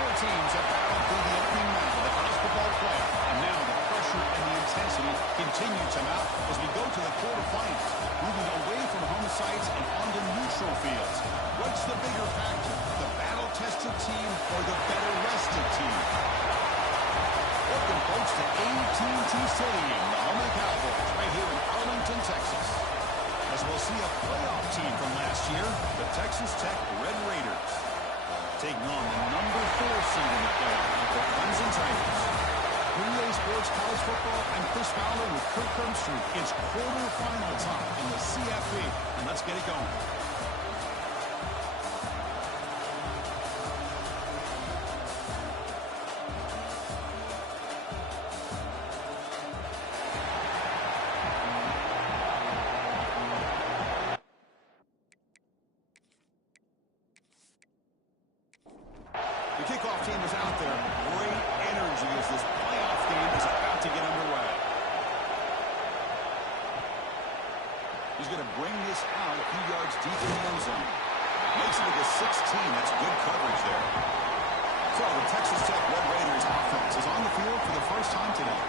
Four teams have battled through the opening round of the college football playoff, and now the pressure and the intensity continue to mount as we go to the quarterfinals, moving away from home sites and onto neutral fields. What's the bigger factor, the battle-tested team or the better-rested team? Welcome, folks, to AT&T Stadium, the home of the Cowboys, right here in Arlington, Texas. As we'll see a playoff team from last year, the Texas Tech Red Raiders, taking on the number 4 seed in the playoff, the Clemson Tigers. 3A Sports College Football, I'm Chris Fowler with Kirk Hermstreet. It's quarterfinal time in the CFB, and let's get it going. The kickoff team is out there. Great energy as this playoff game is about to get underway. He's going to bring this out a few yards deep in the end zone. Makes it to the 16. That's good coverage there. So the Texas Tech Red Raiders offense is on the field for the first time today.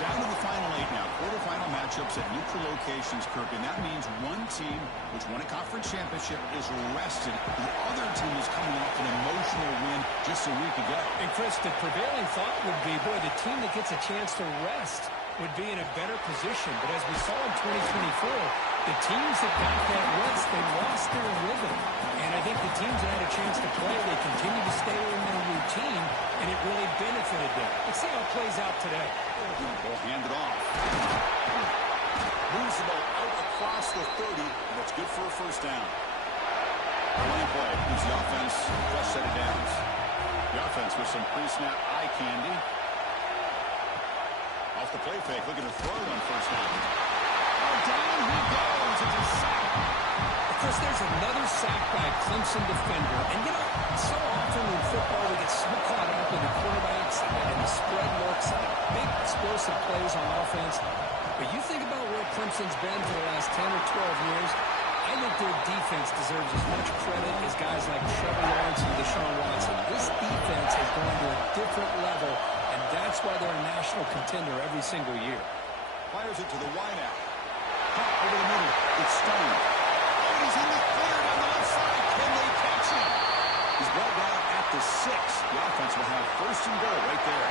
Down to the final 8 now. Quarterfinal matchups at neutral locations, Kirk, and that means one team which won a conference championship is rested. The other team is coming off an emotional win just a week ago. And Chris, the prevailing thought would be, boy, the team that gets a chance to rest would be in a better position. But as we saw in 2024, the teams that got that rest, they lost their rhythm. And I think the teams that had a chance to play, they continue to stay in their routine, and it really benefited them. Let's see how it plays out today. Ball handed off. Moves the ball out across the 30, and it's good for a first down. Running play gives the offense a fresh set of downs. The offense with some pre-snap eye candy. Off the play fake, looking to throw on first down. Oh, down he goes. It's a sack. Of course, there's another sack by a Clemson defender. And, you know, so often in football we get so caught up in the quarterbacks and the spread looks and the big explosive plays on offense. But you think about where Clemson's been for the last 10 or 12 years, I think their defense deserves as much credit as guys like Trevor Lawrence and Deshaun Watson. This defense has gone to a different level, and that's why they're a national contender every single year. Fires it to the wideout. Caught over the middle. It's Stone. Oh, he's in the clear down the left side. Can they catch him? He's brought down at the 6. The offense will have first and goal right there.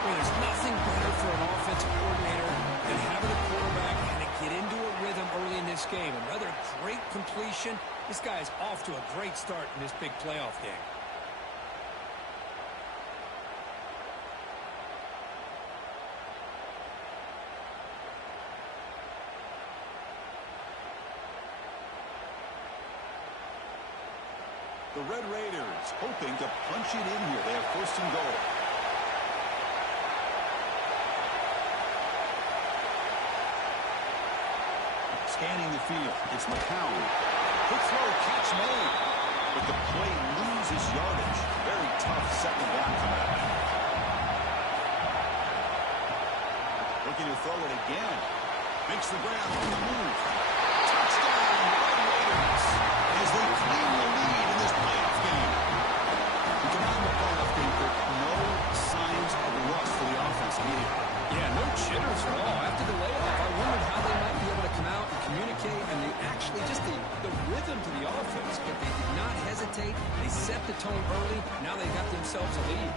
Well, there's nothing better for an offensive coordinator than having a quarterback and to get into a rhythm early in this game. Another great completion. This guy is off to a great start in this big playoff game. The Red Raiders hoping to punch it in here. They have first and goal. Scanning the field. It's McCown. Quick throw, catch made. But the play loses yardage. Very tough second down for that. Looking to throw it again. Makes the ground on the move. Touchdown, Red Raiders. As they claim the lead in this playoff game. We come out in the playoff game with no signs of rust for the offense immediately. Yeah, no jitters at all. After the layoff, I wondered how they might be able to come out and communicate, and they actually just the rhythm to the offense, but they did not hesitate. They set the tone early. Now they got themselves a lead.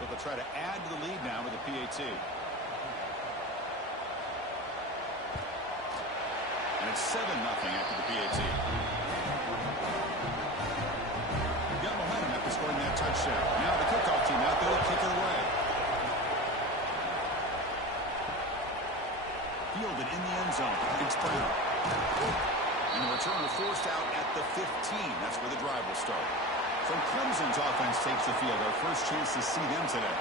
So they'll try to add to the lead now with the PAT. And it's 7-0 after the PAT. Got momentum after scoring that touchdown. Now the kickoff team out there to kick it away. Fielded in the end zone. It's Brown. And the returner forced out at the 15. That's where the drive will start. So Clemson's offense takes the field. Our first chance to see them today.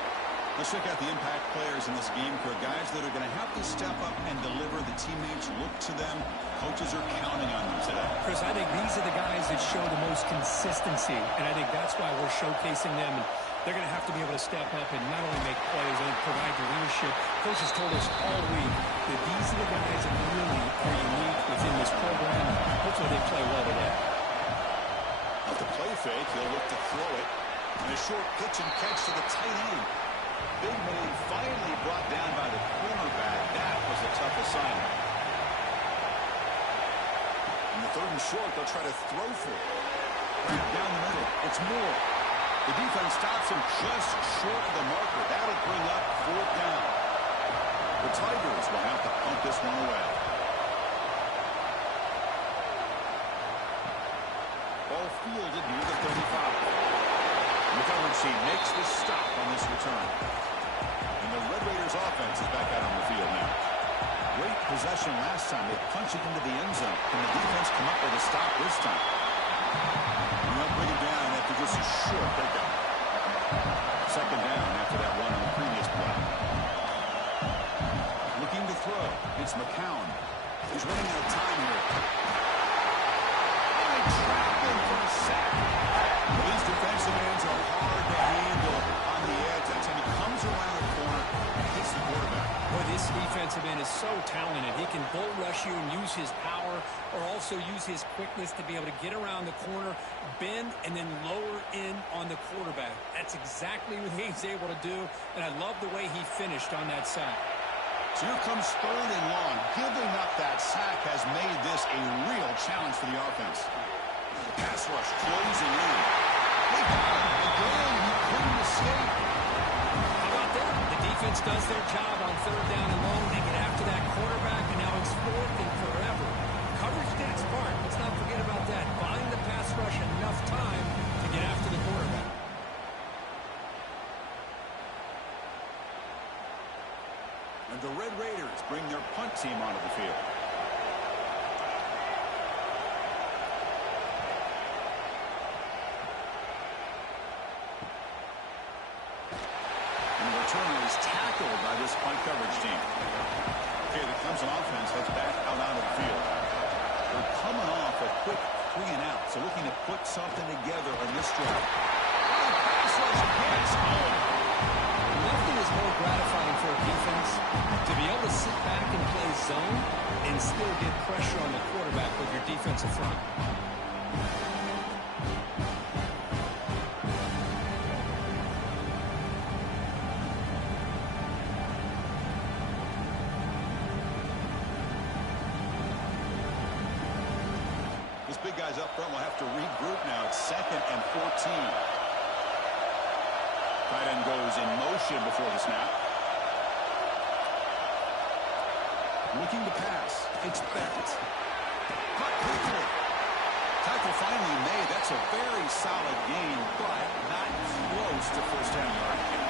Let's check out the impact players in this game for guys that are going to have to step up and deliver. The teammates look to them. Coaches are counting on them today. Chris, I think these are the guys that show the most consistency, and I think that's why we're showcasing them. And they're going to have to be able to step up and not only make plays, but provide the leadership. Coach has told us all week that these are the guys that really are unique within this program. Hopefully they play well today. fake. He'll look to throw it. And a short pitch and catch to the tight end. Big man finally brought down by the cornerback. That was a tough assignment. In the third and short, they'll try to throw for it. Right down the middle. It's Moore. The defense stops him just short of the marker. That'll bring up fourth down. The Tigers will have to punt this one away. Ball fielded near the 35. The coverage team makes the stop on this return. And the Red Raiders offense is back out on the field now. Great possession last time. They punch it into the end zone. Can the defense come up with a stop this time? And they'll bring it down after just a short pickup. Second down after that one on the previous play. Looking to throw. It's McCown. He's running out of time here. And they trap him for a sack. These defensive ends are hard to handle on the edge. That time he comes around the corner and hits the quarterback. Boy, this defensive end is so talented. He can bull rush you and use his power, or also use his quickness to be able to get around the corner, bend, and then lower in on the quarterback. That's exactly what he's able to do, and I love the way he finished on that sack. So here comes third and long. Giving up that sack has made this a real challenge for the offense. Pass rush closing in. They got him. Again, he couldn't escape. How about that? The defense does their job on third down and long. They get after that quarterback, and now it's fourth and forever. Coverage did its part. Let's not forget about that. Buying the pass rush enough time to get after the quarterback. And the Red Raiders bring their punt team onto the field. And the returner is tackled by this punt coverage team. Okay, the Clemson offense heads back out onto the field. They're coming off a quick 3 and out, so looking to put something together on this drive. Oh, pass rush gets home. Nothing is more gratifying for a defense to be able to sit back and play zone and still get pressure on the quarterback with your defensive front. This big guy's up front will have to regroup now. It's 2nd and 14. Tight end goes in motion before the snap. Looking to pass. It's Bennett. Caught quickly. Tackle finally made. That's a very solid gain, but not close to first down yardage.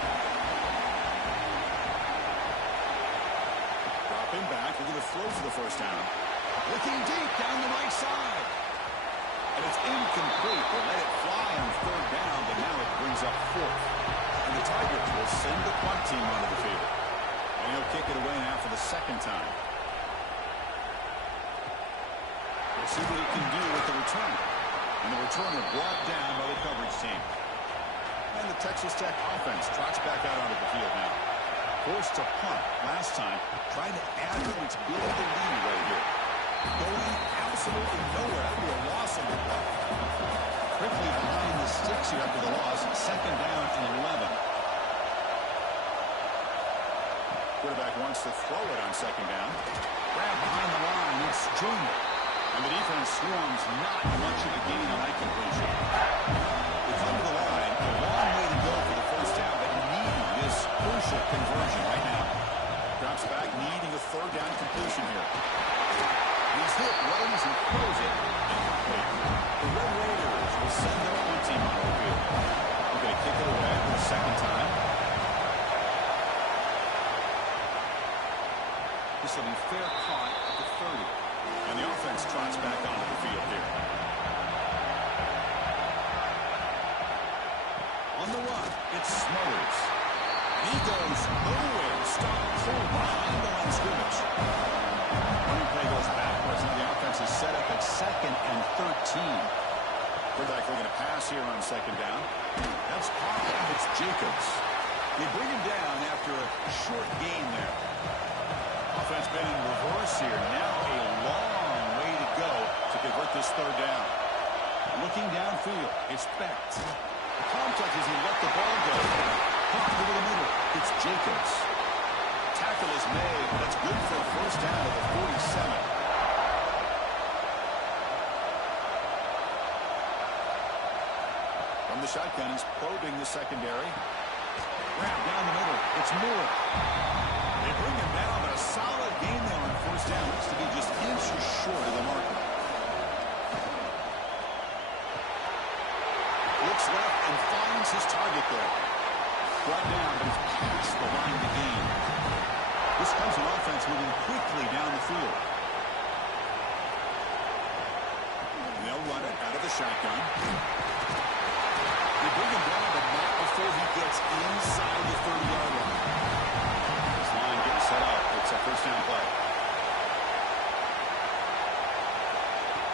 Dropping back. Looking to throw for the first down. Looking deep down the right side. And it's incomplete. They let it fly on third down, but now it brings up fourth. And the Tigers will send the punt team onto the field. And he'll kick it away now for the second time. We'll see what he can do with the return. And the returner brought down by the coverage team. And the Texas Tech offense trots back out onto the field now. Forced to punt last time, trying to add to its build the lead right here. Going absolutely nowhere after a loss of the puck. Quickly behind the sticks here after the loss. Second down and 11. Quarterback wants to throw it on second down. Grab behind the line. It's Junior. And the defense swarms not much of a gain on that completion. They come to the line. A long way to go for the first down, but needing this crucial conversion right now. Drops back, needing a third down completion here. He's hit right as he throws it. The Red Raiders will send their own team on the field. They're going to kick it away for the second time. This will be fair caught at the 30. And the offense trots back onto the field here. On the run, it's Smothers. He goes nowhere. Stop pulled behind the line of scrimmage. Running play goes backwards. Now the offense is set up at 2nd and 13. Quarterback looking to pass here on second down. That's Papa. It's Jacobs. They bring him down after a short gain there. Offense been in reverse here. Now a long way to go to convert this third down. Looking downfield, it's Becht. The contact as he let the ball go. Popped into the middle. It's Jacobs. Tackle is made. That's good for a first down at the 47. From the shotgun, he's probing the secondary. Grab down the middle. It's Moore. They bring him down, but a solid gain there on first down. Looks to be just inches short of the marker. Looks left and finds his target there. Brought down, but he's past the line to gain. This comes an offense moving quickly down the field. And they'll run it out of the shotgun. They bring him down, but not before he gets inside the 30-yard line. This line getting set up. It's a first down play.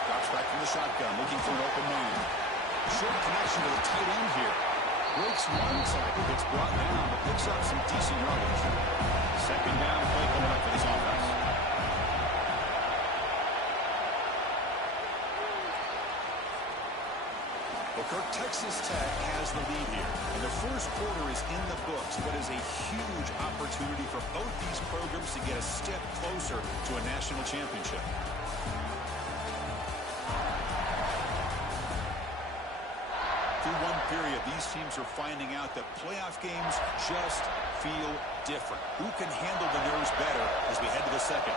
Drops back from the shotgun, looking for an open man. Short connection to the tight end here. Breaks one tackle, gets brought down, but picks up some decent yardage. Second down play coming up for this offense. Well, Kirk, Texas Tech has the lead here. And the first quarter is in the books, but is a huge opportunity for both these programs to get a step closer to a national championship. Through one period, these teams are finding out that playoff games just feel different. Who can handle the nerves better as we head to the second?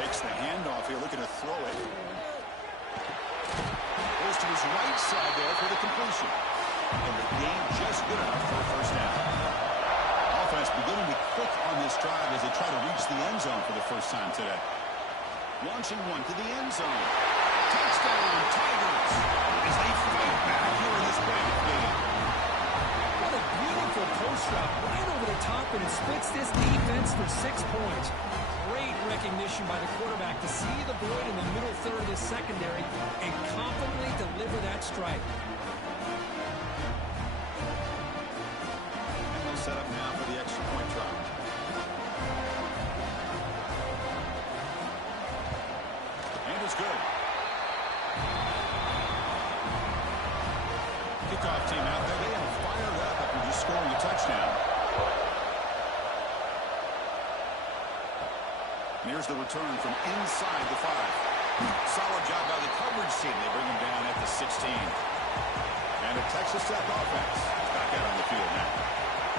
Takes the handoff here, looking to throw it. Goes to his right side there for the completion. And the gain just good enough for a first down. Offense beginning to click on this drive as they try to reach the end zone for the first time today. Launching one to the end zone. Touchdown, Tigers, as they fight back here in this big game. What a beautiful post route right over the top, and it splits this defense for 6 points. Great recognition by the quarterback to see the void in the middle third of the secondary and confidently deliver that strike. And they'll set up now for the extra point try. And it's good. Kickoff team out there. They are fired up after just scoring a touchdown. And here's the return from inside the 5. Solid job by the coverage team. They bring him down at the 16. And a Texas Tech offense is back out on the field now.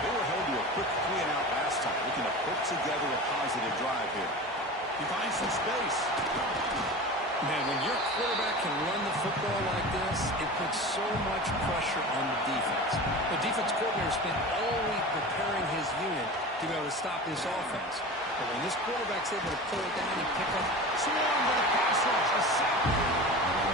They were held to a quick 3-and-out last time, looking to put together a positive drive here. He finds some space. Man, when your quarterback can run the football like this, it puts so much pressure on the defense. The defense coordinator spent all week preparing his unit to be able to stop this offense. But when this quarterback's able to pull it down and pick up swarm with a pass rush, a sack.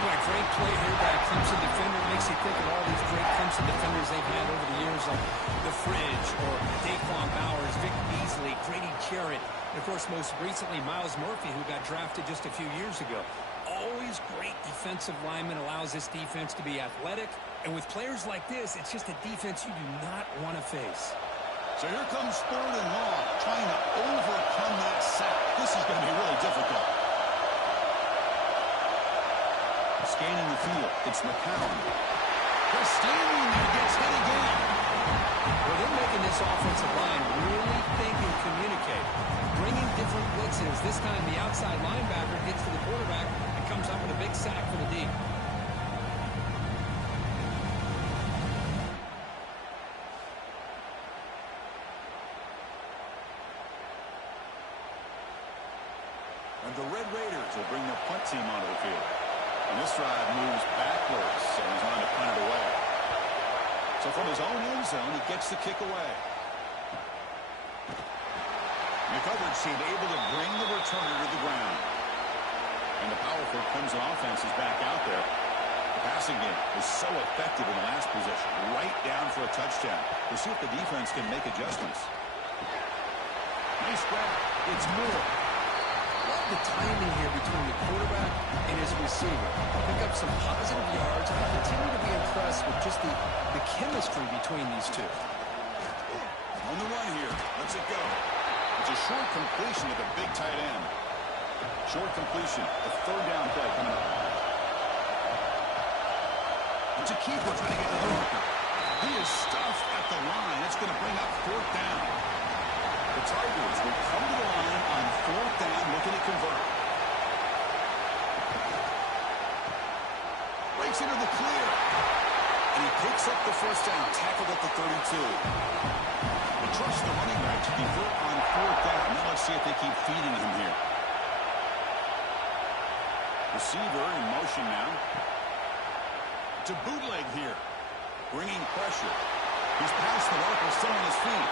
What a great play here by a Clemson defender. It makes you think of all these great Clemson defenders they've had over the years, like the Fridge or Daquan Bowers, Vic Beasley, Grady Jarrett, and, of course, most recently, Myles Murphy, who got drafted just a few years ago. Always great defensive lineman, allows this defense to be athletic. And with players like this, it's just a defense you do not want to face. So here comes 3rd and long, trying to overcome that sack. This is going to be really difficult. Scanning the field, it's McCown. They're standing there, gets hit again. Well, they're making this offensive line really think and communicate. Bringing different blitzes. This time the outside linebacker gets to the quarterback and comes up with a big sack for the D. And the Red Raiders will bring the punt team onto the field. And this drive moves backwards, and he's on to punt it away. So from his own end zone, he gets the kick away. And the coverage team able to bring the returner to the ground. And the powerful Clemson offense is back out there. The passing game is so effective in the last possession. Right down for a touchdown. We'll see if the defense can make adjustments. Nice grab. It's Moore. Love the timing here between the quarterback and his receiver. Pick up some positive yards. I continue to be impressed with just the chemistry between these two. On the run here. Let's it go. It's a short completion to the big tight end. Short completion. The third down play coming up. It's a keeper trying to get to the marker. He is stuffed at the line. It's going to bring up fourth down. The Tigers will come to the line on fourth down, looking to convert. Breaks into the clear. And he picks up the first down, tackled at the 32. They trust the running back to convert on fourth down. Now let's see if they keep feeding him here. Receiver in motion now. To bootleg here. Bringing pressure. He's past the marker, still on his feet.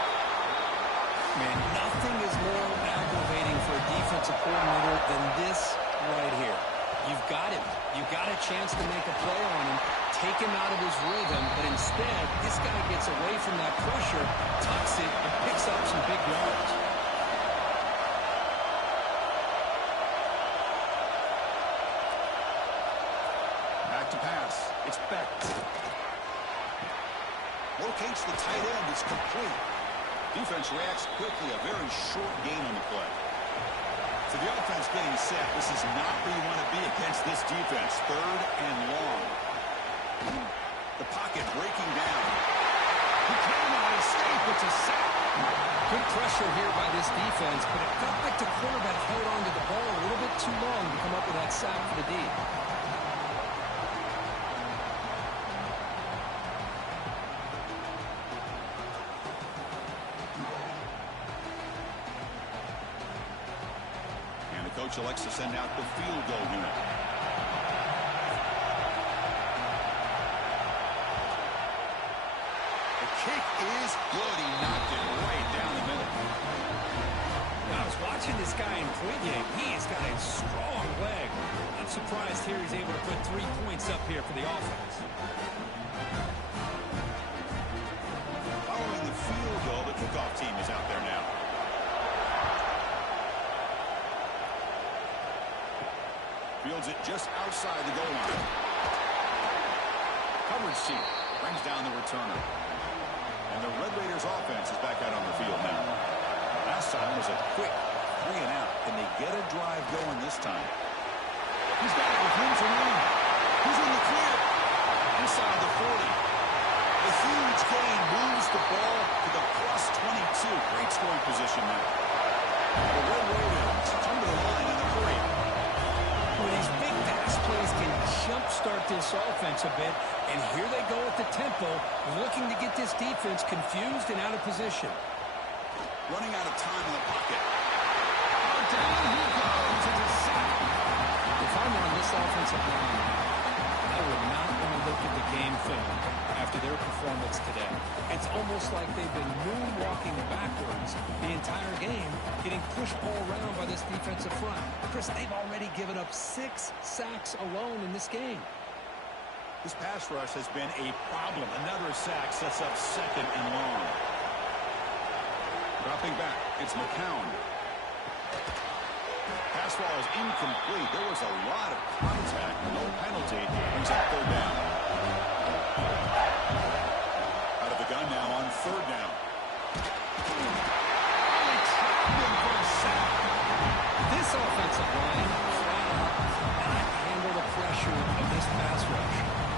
Man, nothing is more aggravating for a defensive coordinator than this right here. You've got him. You've got a chance to make a play on him, take him out of his rhythm, but instead, this guy gets away from that pressure, tucks it, and picks up some big yards. Back to pass. It's Beck. Locates the tight end. It's complete. Defense reacts quickly. A very short gain on the play. So the offense getting set. This is not where you want to be against this defense. Third and long. The pocket breaking down. He cannot escape. It's a sack. Good pressure here by this defense, but it felt like the quarterback held on to the ball a little bit too long to come up with that sack for the D. Coach elects to send out the field goal unit. The kick is good. He knocked it right down the middle. I was watching this guy in pregame. He has got a strong leg. I'm surprised here he's able to put 3 points up here for the offense. Following the field goal, the kickoff team is out there now. Fields it just outside the goal line. Coverage team brings down the returner. And the Red Raiders offense is back out on the field now. Last time was a quick 3 and out. Can they get a drive going this time? He's got it with room to run. He's in the clear. Inside the 40. A huge gain moves the ball to the plus 22. Great scoring position now. The Red Raiders come to the line in the 3. These big pass plays can jumpstart this offense a bit, and here they go at the tempo, looking to get this defense confused and out of position. Running out of time in the pocket. Down he goes. It's a sack. If I'm on this offensive line, I would not want to look at the game film after their performance today. It's almost like they've been moonwalking backwards the entire game, getting pushed all around by this defensive front. Chris, they've already given up 6 sacks alone in this game. This pass rush has been a problem. Another sack sets up second and long. Dropping back, it's McCown. Pass ball is incomplete. There was a lot of contact. No penalty. Brings up third down. Out of the gun now on third down. This offensive line flat out cannot handle the pressure of this pass rush.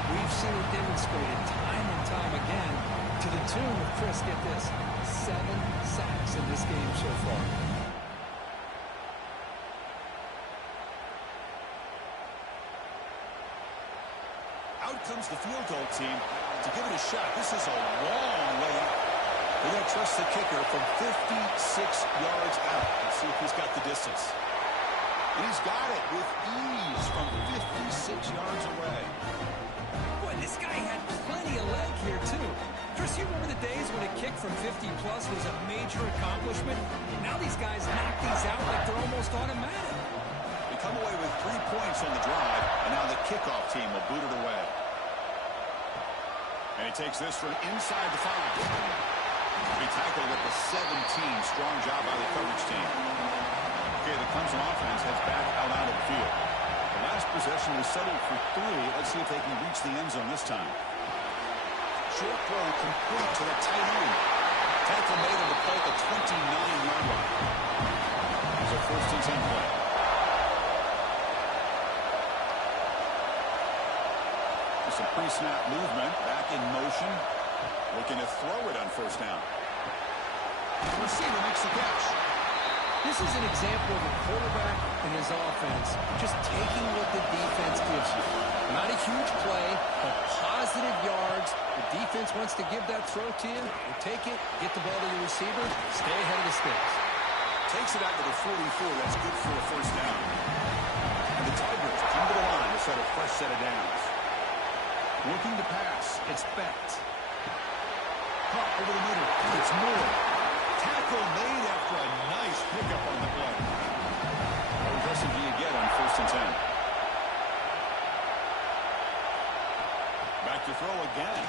We've seen it demonstrated time and time again to the tune of, Chris, get this, 7 sacks in this game so far. Out comes the field goal team to give it a shot. This is a long way out. They're going to trust the kicker from 56 yards out. Let's see if he's got the distance. He's got it with ease from 56 yards away. Boy, this guy had plenty of leg here, too. Chris, you remember the days when a kick from 50-plus was a major accomplishment? Now these guys knock these out like they're almost automatic. They come away with 3 points on the drive, and now the kickoff team will boot it away. And he takes this from inside the 5. He tackled at the 17. Strong job by the coverage team. Okay, the Clemson offense heads back out of the field. The last possession was settled for 3. Let's see if they can reach the end zone this time. Short throw complete to the tight end. Tackle made on the play at the 29-yard line. So first and 10 play. Some pre-snap movement. Back in motion. Looking to throw it on first down. The receiver makes the catch. This is an example of a quarterback and his offense just taking what the defense gives you. Not a huge play, but positive yards. The defense wants to give that throw to you. You take it, get the ball to your receiver, stay ahead of the sticks. Takes it out to the 44. That's good for a first down. And the Tigers come to the line to set a fresh set of downs. Looking to pass. It's Becht. Caught over the middle. It's Moore. Tackle made after a nice pickup on the play. How aggressive do you get on first and 10? Back to throw again.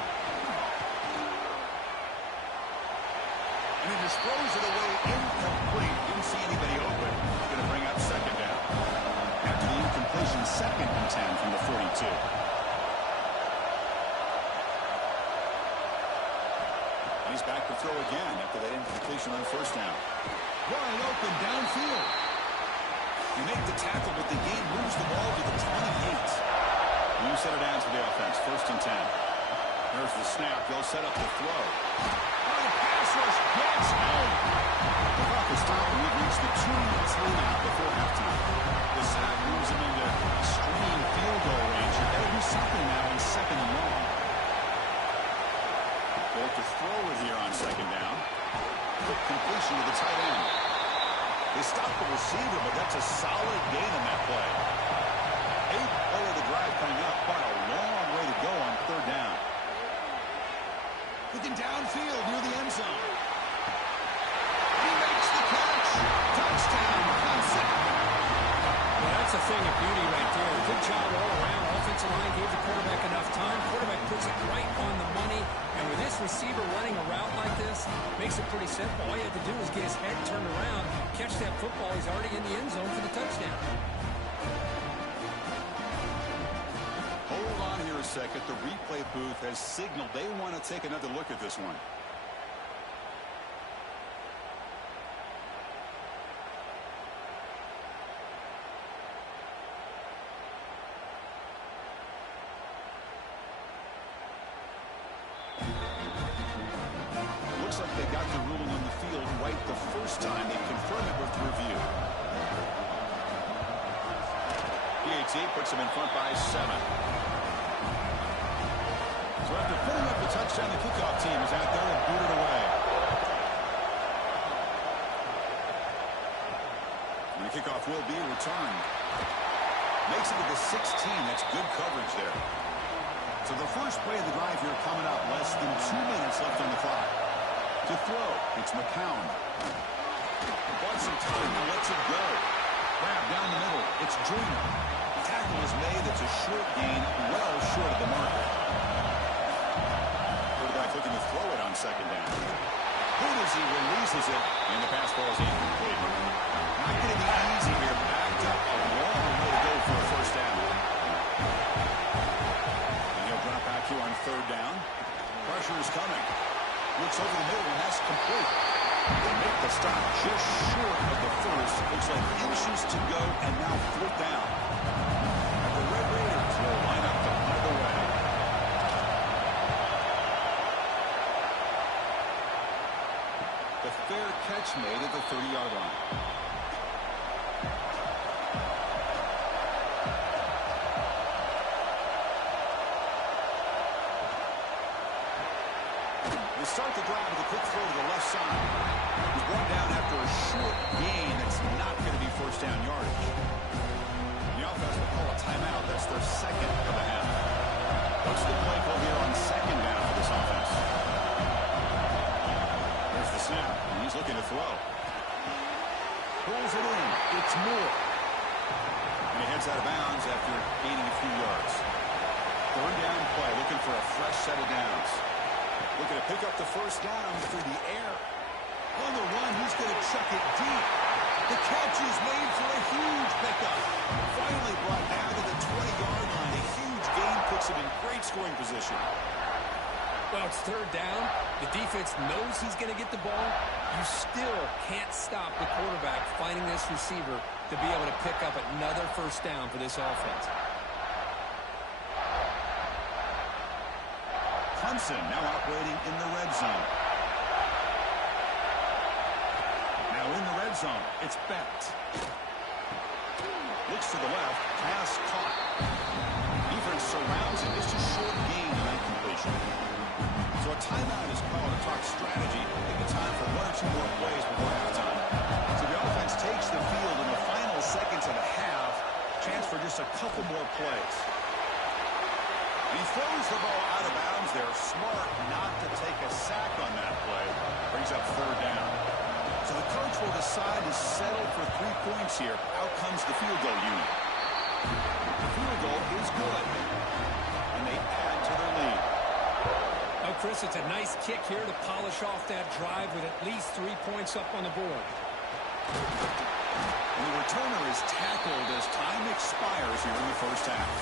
And he just throws it away incomplete. Didn't see anybody open. Going to bring up second down. After the incompletion, second and 10 from the 42. He's back to throw again after that incompletion on first down. Wide open downfield. You make the tackle, but the game moves the ball to the 28. New set of downs for the offense. First and 10. There's the snap. They'll set up the throw. Oh, the pass rush gets home. The clock is stopped, and we've reached the 2-minute timeout before halftime. The sack moves him into extreme field goal range. You've got to do something now in second and long. They have to throw it here on second down. Quick completion to the tight end. They stop the receiver, but that's a solid gain on that play. 8th play of the drive coming up. Quite a long way to go on third down. Looking downfield near the end zone. He makes the catch. Touchdown, concept. Well, that's a thing of beauty right there. Good job all around. Offensive line gave the quarterback enough time. Quarterback puts it right on the money. And with this receiver running a route like this, makes it pretty simple. All you have to do is get his head turned around, catch that football. He's already in the end zone for the touchdown. Hold on here a second. The replay booth has signaled they want to take another look at this one. Looks like they got the ruling on the field right the first time. They confirm it with review. PAT puts them in front by 7. So after putting up the touchdown, the kickoff team is out there and booted away. And the kickoff will be returned. Makes it to the 16. That's good coverage there. So the first play of the drive here coming up. Less than 2 minutes left on the clock. To throw, it's McCown. Bought some time, now lets it go. Grab down the middle, it's Joyner. Tackle is made, it's a short gain, well short of the marker. Quarterback looking to throw it on second down. Good as he releases it, and the pass ball is incomplete. Not going to be easy here, backed up a long way to go for a first down. And he'll drop back here on third down. Pressure is coming. Looks over the middle, and that's complete. They make the stop just short of the first. Looks like inches to go, and now fourth down. The Red Raiders will line up to punt it away. The fair catch made at the 30-yard line. Start the drive with a quick throw to the left side. He's brought down after a short gain that's not going to be first down yardage. The offense will call a timeout. That's their second of the half. What's the play call here on second down for this offense? There's the snap, and he's looking to throw. Pulls it in. It's Moore. And he heads out of bounds after gaining a few yards. Third down play, looking for a fresh set of downs. Looking to pick up the first down through the air. On the run, he's going to chuck it deep. The catch is made for a huge pickup. Finally brought down to the 20-yard line. A huge gain puts him in great scoring position. Well, it's third down. The defense knows he's going to get the ball. You still can't stop the quarterback finding this receiver to be able to pick up another first down for this offense. Clemson now operating in the red zone. Now in the red zone, it's Becht. Looks to the left, pass caught. Defense surrounds him. It's just short gain on that completion. So a timeout is called to talk strategy. Maybe time for one or two more plays before halftime. So the offense takes the field in the final seconds of the half. Chance for just a couple more plays. He throws the ball out of bounds there. Smart not to take a sack on that play. Brings up third down. So the coach will decide to settle for 3 points here. Out comes the field goal unit. The field goal is good. And they add to their lead. Oh, Chris, it's a nice kick here to polish off that drive with at least 3 points up on the board. And the returner is tackled as time expires here in the first half.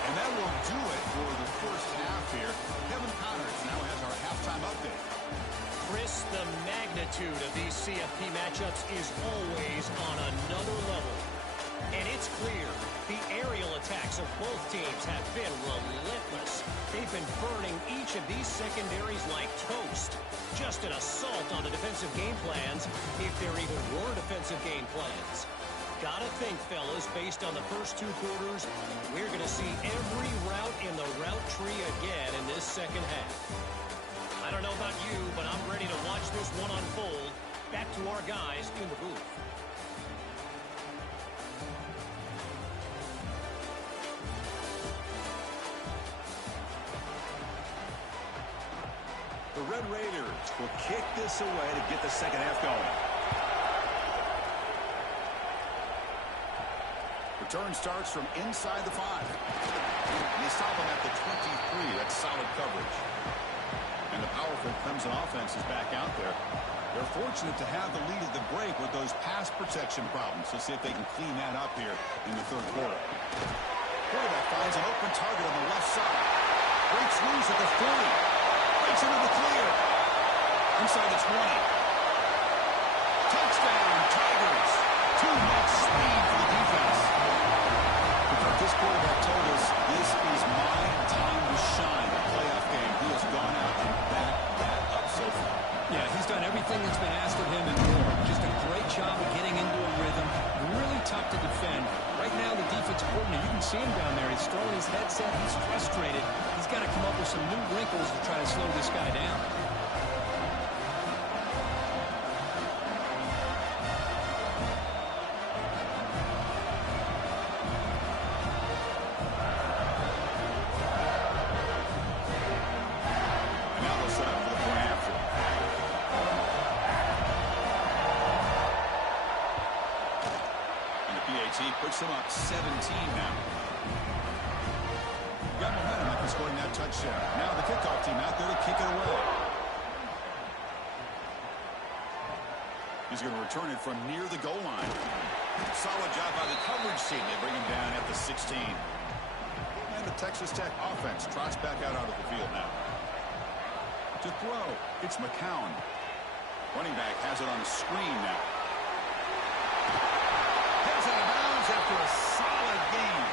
And that will do it for the first half here. Kevin Connors now has our halftime update. Chris, the magnitude of these CFP matchups is always on another level. And it's clear the aerial attacks of both teams have been relentless. They've been burning each of these secondaries like toast. Just an assault on the defensive game plans, if there even were defensive game plans. Gotta think, fellas, based on the first 2 quarters, we're going to see every route in the route tree again in this second half. I don't know about you, but I'm ready to watch this one unfold. Back to our guys in the booth. The Red Raiders will kick this away to get the second half going. Return starts from inside the 5. And they stop him at the 23. That's solid coverage. And the powerful Clemson offense is back out there. They're fortunate to have the lead at the break with those pass protection problems. Let's see if they can clean that up here in the third quarter. Quarterback finds an open target on the left side. Breaks loose at the 40. Breaks into the clear. Inside the 20. Touchdown, Tigers. Too much speed for the defense. This quarterback told us this is my time to shine. The playoff game. He has gone out and backed that up so far. Yeah, he's done everything that's been asked of him and more. Just a great job of getting into a rhythm. Really tough to defend. Right now, the defensive coordinator, you can see him down there. He's throwing his headset. He's frustrated. He's got to come up with some new wrinkles to try to slow this guy down. Puts them up 17 now. Got momentum after scoring that touchdown. Now the kickoff team out there to kick it away. He's going to return it from near the goal line. Solid job by the coverage team. They bring him down at the 16. And the Texas Tech offense trots back out onto the field now. To throw, it's McCown. Running back has it on the screen now. Heads out of bounds after a solid gain.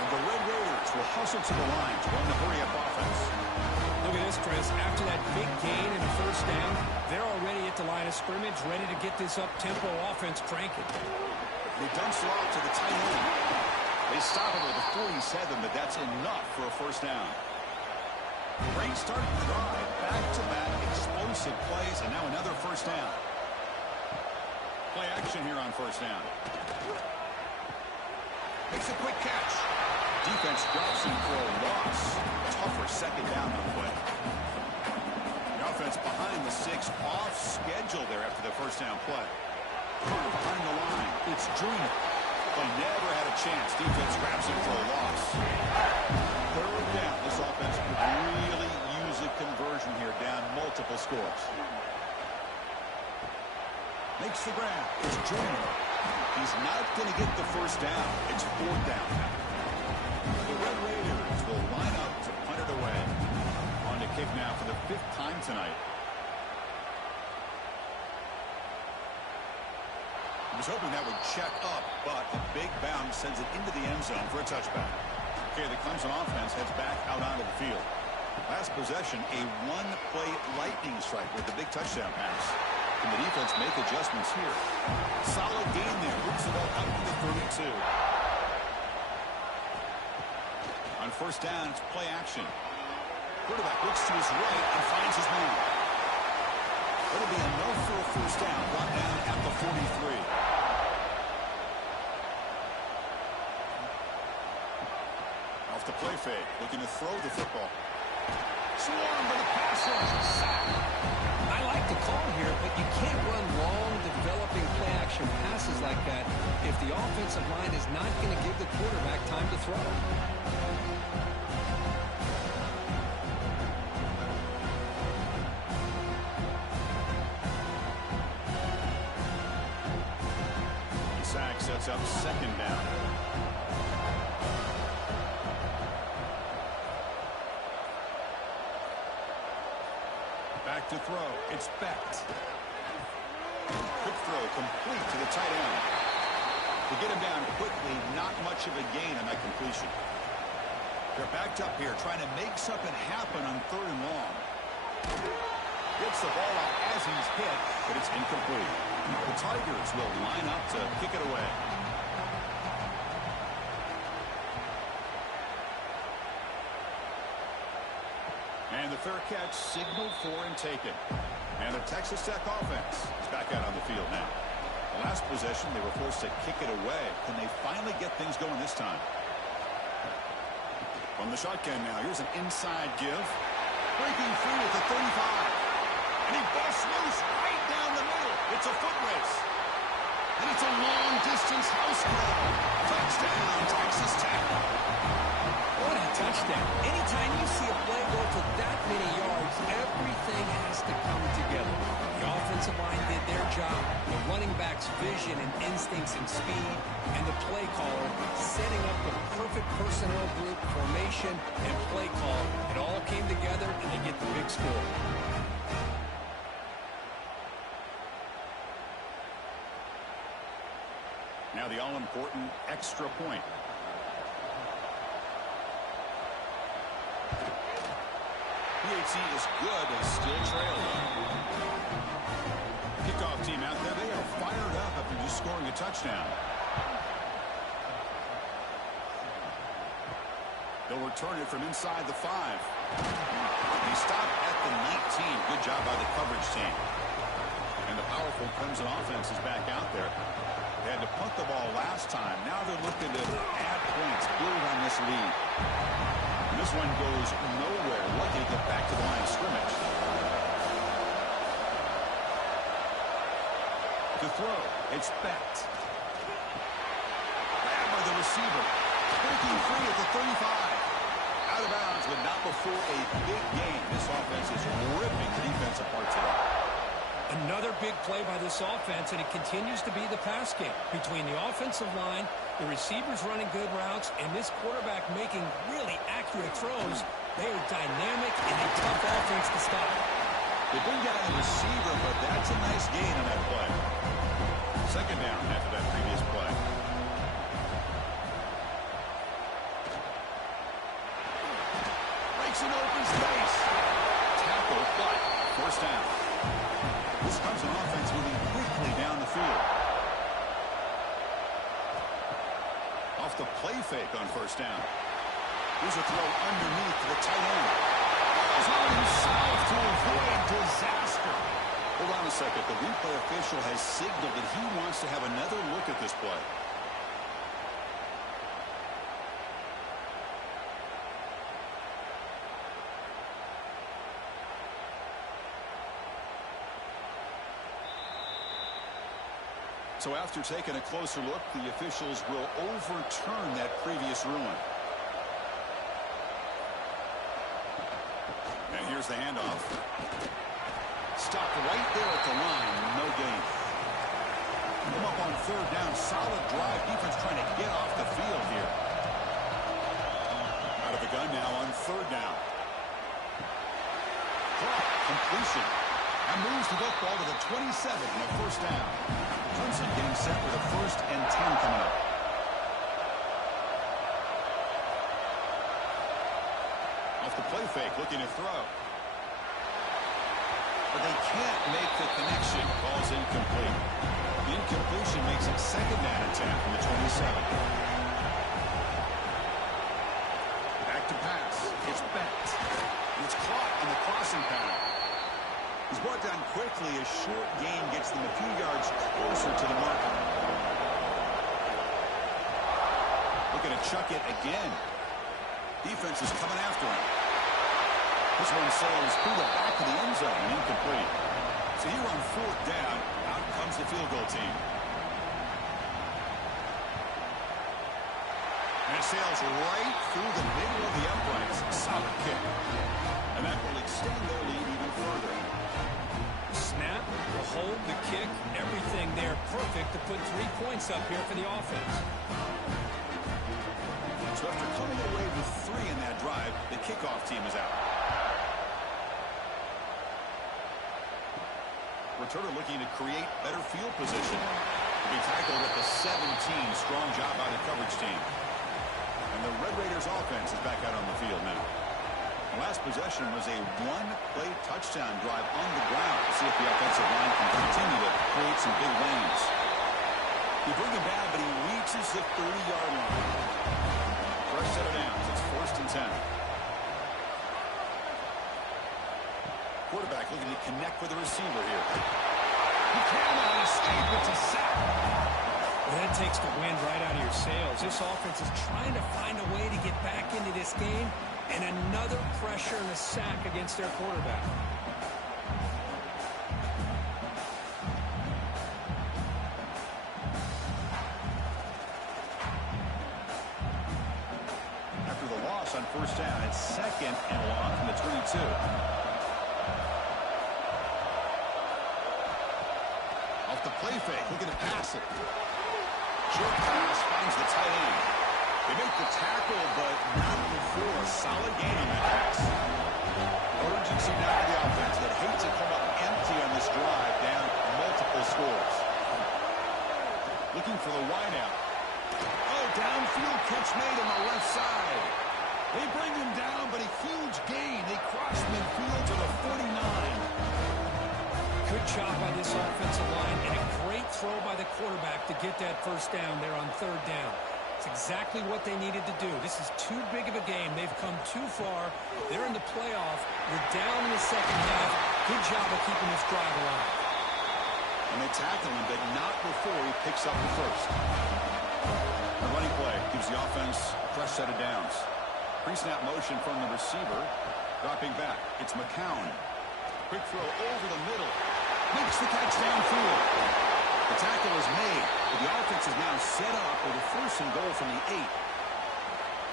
And the Red Raiders will hustle to the line to run the hurry-up offense. Look at this, Chris. After that big gain in the first down, they're already at the line of scrimmage, ready to get this up-tempo offense cranking. They dumps it off to the tight end. They stop it with a 47, but that's enough for a first down. Great start to the drive. Back-to-back explosive plays, and now another first down. Play action here on first down. Makes a quick catch. Defense drops him for a loss. Tougher second down on the way. The offense behind the 6, off schedule there after the first down play. Behind the line, it's Joyner. They never had a chance. Defense grabs him for a loss. Third down. This offense could really use a conversion here, down multiple scores. Makes the grab. It's Joyner. He's not going to get the first down. It's fourth down now. The Red Raiders will line up to punt it away. On to kick now for the 5th time tonight. I was hoping that would check up, but a big bounce sends it into the end zone for a touchback. Okay, the Clemson offense heads back out onto the field. Last possession, a one-play lightning strike with the big touchdown pass. Can the defense make adjustments here? Solid gain there. Moves the ball up to the 32. On first down, it's play action. Quarterback looks to his right and finds his man. It'll be enough for a first down. Brought down at the 43. Off the play fake. Looking to throw the football. Swarmed by the pass rush. Sack. I like the call here, but you can't run long, developing play-action passes like that if the offensive line is not going to give the quarterback time to throw. The sack sets up second down. Back to throw. It's Becht. Quick throw complete to the tight end. To get him down quickly, not much of a gain on that completion. They're backed up here trying to make something happen on third and long. Gets the ball out as he's hit, but it's incomplete. The Tigers will line up to kick it away. And the fair catch signaled for and taken. And the Texas Tech offense is back out on the field now. The last possession, they were forced to kick it away. Can they finally get things going this time? From the shotgun now, here's an inside give. Breaking free at the 35. And he busts loose right down the middle. It's a foot race. And it's a long-distance house call. Touchdown, Texas Tech. What a touchdown. Anytime you see a play go for that many yards, everything has to come together. The offensive line did their job, the running back's vision and instincts and speed, and the play caller setting up the perfect personnel group, formation, and play call. It all came together, and they get the big score. Now the all-important extra point. PAT is good. They still trail. Kickoff team out there. They are fired up after just scoring a touchdown. They'll return it from inside the 5. They stop at the 19. Good job by the coverage team. And the powerful Clemson offense is back out there. They had to punt the ball last time. Now they're looking to add points, build on this lead. And this one goes nowhere. Lucky to get back to the line of scrimmage. To throw, it's Becht. Grabbed by the receiver. Breaking free at the 35. Out of bounds, but not before a big game. This offense is ripping the defense apart today. Another big play by this offense, and it continues to be the pass game. Between the offensive line, the receivers running good routes, and this quarterback making really accurate throws, they are dynamic and a tough offense to stop. They bring down the receiver, but that's a nice gain on that play. Second down after that previous play. Breaks an open space. Tackle, but first down. This comes an offense moving quickly down the field. Off the play fake on first down. Here's a throw underneath to the tight end. Falls on himself to avoid disaster. Hold on a second. The replay official has signaled that he wants to have another look at this play. So after taking a closer look, the officials will overturn that previous ruling. And here's the handoff. Stopped right there at the line. No gain. Come up on third down. Solid drive. Defense trying to get off the field here. Out of the gun now on third down. Caught. Completion. And moves the football to the 27 and a first down. Clemson getting set with a 1st and 10 coming up. Off the play fake, looking to throw. But they can't make the connection. Ball's incomplete. The incompletion makes it second down and 10 from the 27. Back to pass. It's bent. It's caught on the crossing pattern. He's brought down quickly. A short gain gets them a few yards closer to the marker. Looking to chuck it again. Defense is coming after him. This one sails through the back of the end zone and incomplete. So here on fourth down, out comes the field goal team. And it sails right through the middle of the uprights. Solid kick. And that will extend their lead even further. Snap, the hold, the kick, everything there perfect to put 3 points up here for the offense. So after coming away with 3 in that drive, the kickoff team is out. Returner looking to create better field position. To be tackled at the 17. Strong job by the coverage team. And the Red Raiders offense is back out on the field now. The last possession was a one-play touchdown drive on the ground. See if the offensive line can continue to create some big lanes. You bring him down, but he reaches the 30-yard line. First set of downs. It's first and 10. Quarterback looking to connect with the receiver here. He can't on a escape. It's a sack. Well, that takes the wind right out of your sails. This offense is trying to find a way to get back into this game, and another pressure and a sack against their quarterback. After the loss on first down, it's second and long from the 22. Off the play fake, looking to pass it. Short pass finds the tight end. They make the tackle, but not before a solid gain on that pass. Urgency now for the offense that hates to come up empty on this drive, down multiple scores. Looking for the wideout. Oh, downfield catch made on the left side. They bring him down, but a huge gain. They cross midfield to the 49. Good job by this offensive line, and a great throw by the quarterback to get that first down there on third down. It's exactly what they needed to do. This is too big of a game. They've come too far. They're in the playoff. You're down in the second half. Good job of keeping this drive alive. And they tackle him, but not before he picks up the first. A running play gives the offense a fresh set of downs. Pre-snap motion from the receiver. Dropping back. It's McCown. Quick throw over the middle. Makes the catch downfield. The tackle is made, but the offense is now set up with a first and goal from the 8.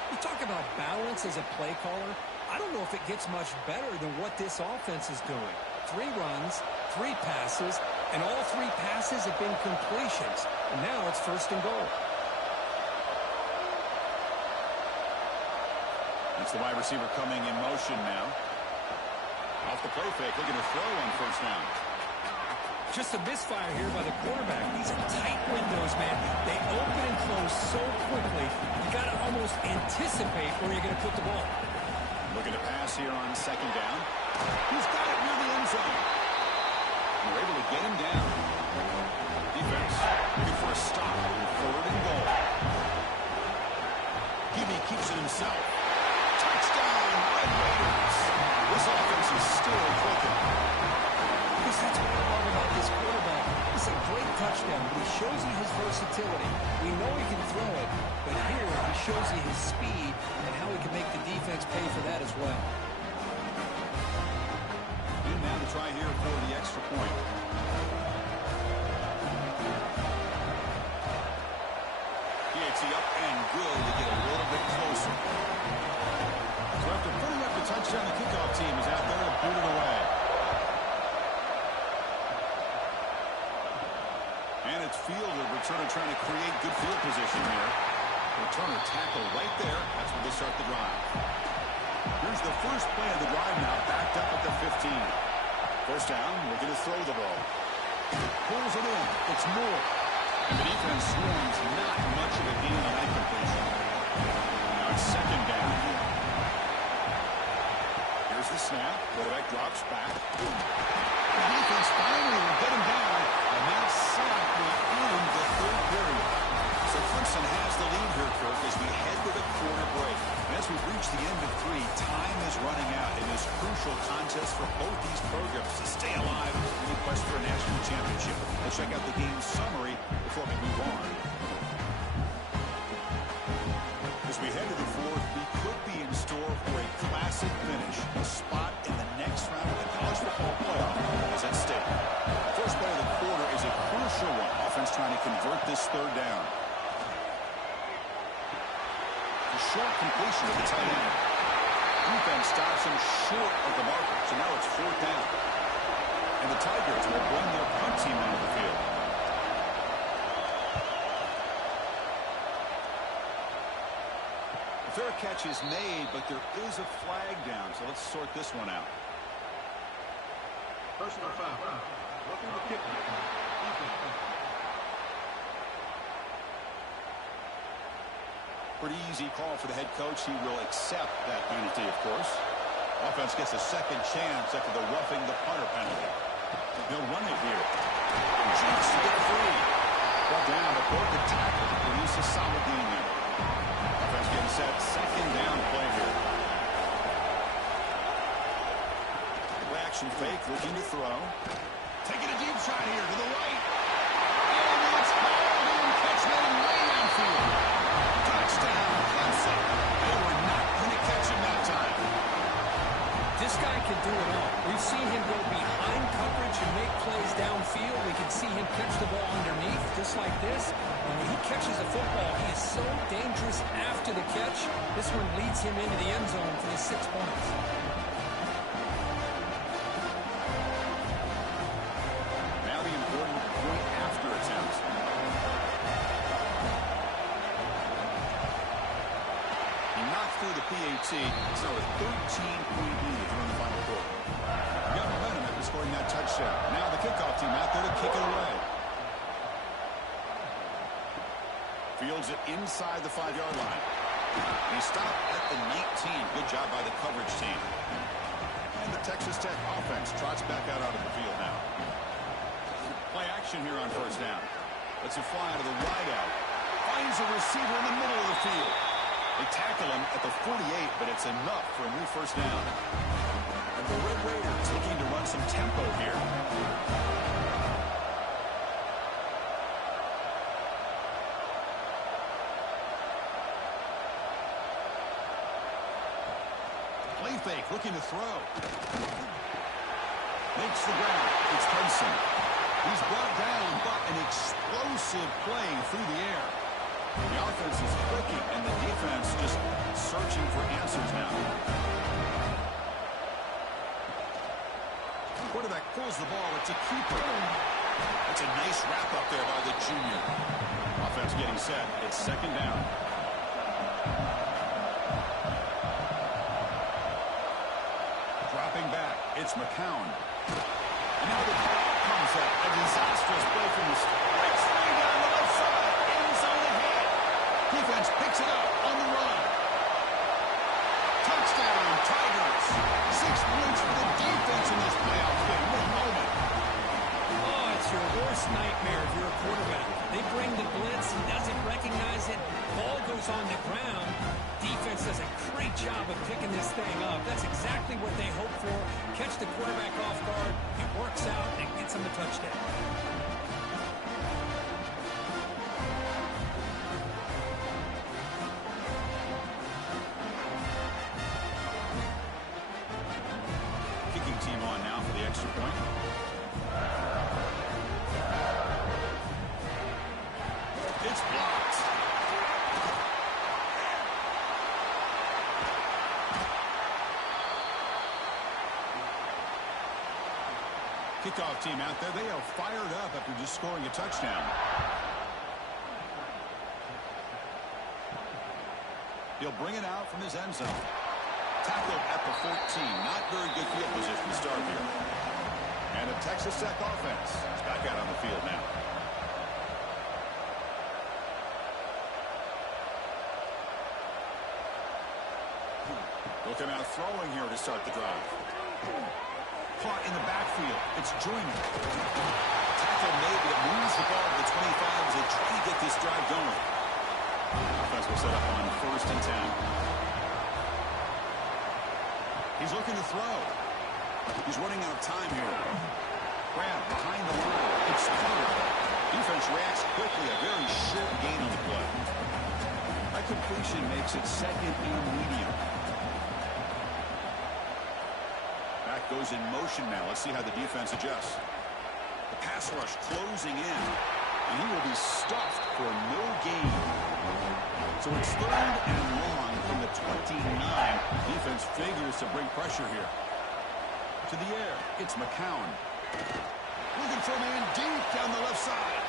You talk about balance as a play caller. I don't know if it gets much better than what this offense is doing. 3 runs, 3 passes, and all 3 passes have been completions. And now it's first and goal. It's the wide receiver coming in motion now. Off the play fake, looking to throw on first down. Just a misfire here by the quarterback. These are tight windows, man. They open and close so quickly. You got to almost anticipate where you're going to put the ball. Looking to pass here on second down. He's got it near the end zone. They're able to get him down. Defense looking for a stop on third and goal. Gibby keeps it himself. Touchdown, Red Raiders. This offense is still clicking. Because that's what I love about this quarterback. It's a great touchdown, but he shows you his versatility. We know he can throw it, but here he shows you his speed and how he can make the defense pay for that as well. And now to try here for the extra point. PAT up and good to get a little bit closer. So after putting up the touchdown, the kickoff team is out there to boot it away. And it's fielded. Returner trying to create good field position here. Returner tackle right there. That's where they start the drive. Here's the first play of the drive now, backed up at the 15. First down, looking to throw the ball. Pulls it in. It's Moore. And the defense swarms not much of a gain on that completion. Now it's second down. Here's the snap. Quarterback drops back. The defense finally will get him down, and that sack will end the third period. So Clemson has the lead here, Kirk, as we head to the quarter break. And as we reach the end of 3, time is running out in this crucial contest for both these programs to stay alive in the quest for a national championship. Let's check out the game summary before we move on. As we head to the fourth, we could be in store for a classic finish. A spot in the next round of the college football playoff is at stake. First play of the quarter is a crucial one. Offense trying to convert this third down. A short completion of the tight end. Defense stops him short of the marker, so now it's fourth down. And the Tigers will bring their punt team onto the field. A fair catch is made, but there is a flag down, so let's sort this one out. Personal foul. Looking to kick it. Pretty easy call for the head coach. He will accept that penalty, of course. Offense gets a second chance after the roughing the punter penalty. They'll run it here. Chance to get free. Brought down, but broke the tackle to produce a solid gain there. Offense getting set. Second down play here. Play action fake, looking to throw. Taking a deep shot here to the right. And it's hauled in. Catch that way downfield. Touchdown, Clemson. They were not going to catch him that time. This guy can do it all. We've seen him go behind coverage and make plays downfield. We can see him catch the ball underneath, just like this. And when he catches a football, he is so dangerous after the catch. This one leads him into the end zone for the 6 points. Now the important point after attempt. Through the PAT, so a 13-point lead during the final quarter. Got momentum after scoring that touchdown. Now the kickoff team out there to kick it away. Fields it inside the 5-yard line. And he stopped at the 19. Good job by the coverage team. And the Texas Tech offense trots back out onto the field now. Play action here on first down. Lets it fly out of the wide out. Finds a receiver in the middle of the field. They tackle him at the 48, but it's enough for a new first down. And the Red Raiders looking to run some tempo here. Play fake, looking to throw. Makes the grab. It's Hudson. He's brought down, but an explosive play through the air. The offense is clicking, and the defense just searching for answers now. Quarterback pulls the ball. It's a keeper. That's a nice wrap up there by the junior. Offense getting set. It's second down. Dropping back. It's McCown. And now the ball comes up. A disastrous play from the strikes way down the left side. Inside the head. Defense picks it up on the run. Touchdown, Tigers. 6 points for the defense in this playoff game. What a moment. Oh, it's your worst nightmare if you're a quarterback. They bring the blitz. He doesn't recognize it. Ball goes on the ground. Defense does a great job of picking this thing up. That's exactly what they hope for. Catch the quarterback off guard. It works out and gets him a touchdown. Team on now for the extra point. It's blocked. Kickoff team out there. They are fired up after just scoring a touchdown. He'll bring it out from his end zone. Tackled at the 14. Not very good field position to start here. And a Texas Tech offense is back out on the field now. They'll Looking out throwing here to start the drive. Caught in the backfield. It's Joyner. Tackle made, but it moves the ball to the 25 as they try to get this drive going. Offense will set up on 1st and 10. He's looking to throw. He's running out of time here. Grab behind the line. It's covered. Defense reacts quickly. A very short gain on the play. That completion makes it 2nd and medium. Back goes in motion now. Let's see how the defense adjusts. The pass rush closing in. And he will be stuffed for no gain. So it's 3rd and long from the 29. Defense figures to bring pressure here. To the air, it's McCown. Looking for a man deep down the left side.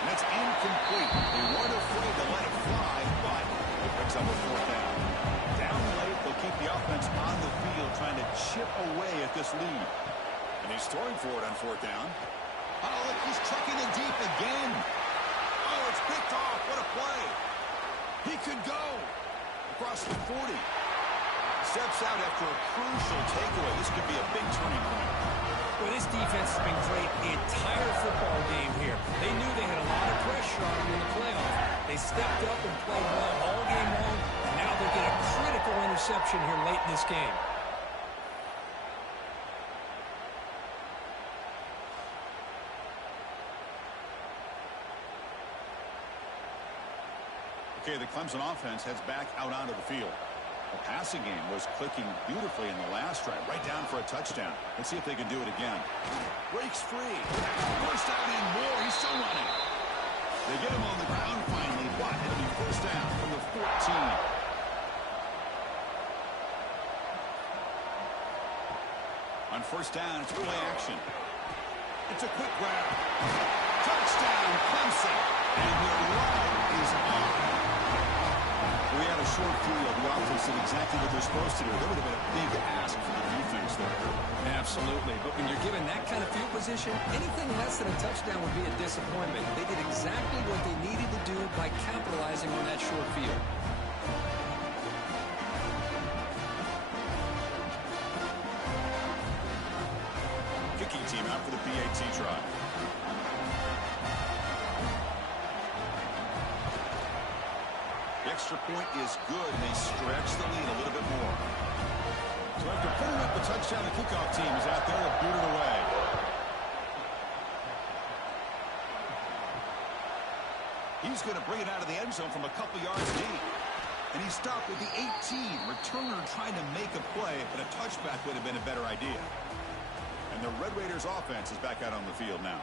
And that's incomplete. They weren't afraid to let it fly, but it picks up a 4th down. Down late, they'll keep the offense on the field trying to chip away at this lead. And he's throwing for it on 4th down. Oh, look, he's trucking it deep again. Oh, it's picked off. What a play. He could go across the 40. Steps out after a crucial takeaway. This could be a big turning point. Well, this defense has been great the entire football game here. They knew they had a lot of pressure on them in the playoffs. They stepped up and played well all game long, and now they'll get a critical interception here late in this game. Okay, the Clemson offense heads back out onto the field. The passing game was clicking beautifully in the last drive, right down for a touchdown. Let's see if they can do it again. Breaks free. First down and more. He's still running. They get him on the ground finally, but it'll be 1st down from the 14. On 1st down, it's play action. It's a quick grab. Touchdown, Clemson. And their run is on. We had a short field. The offense did exactly what they're supposed to do. That would have been a big ask for the defense there. Absolutely. But when you're given that kind of field position, anything less than a touchdown would be a disappointment. They did exactly what they needed to do by capitalizing on that short field. Kicking team out for the PAT try. Extra point is good, and they stretch the lead a little bit more. So after putting up the touchdown, the kickoff team is out there to boot it away. He's going to bring it out of the end zone from a couple yards deep. And he stopped at the 18. Returner trying to make a play, but a touchback would have been a better idea. And the Red Raiders offense is back out on the field now.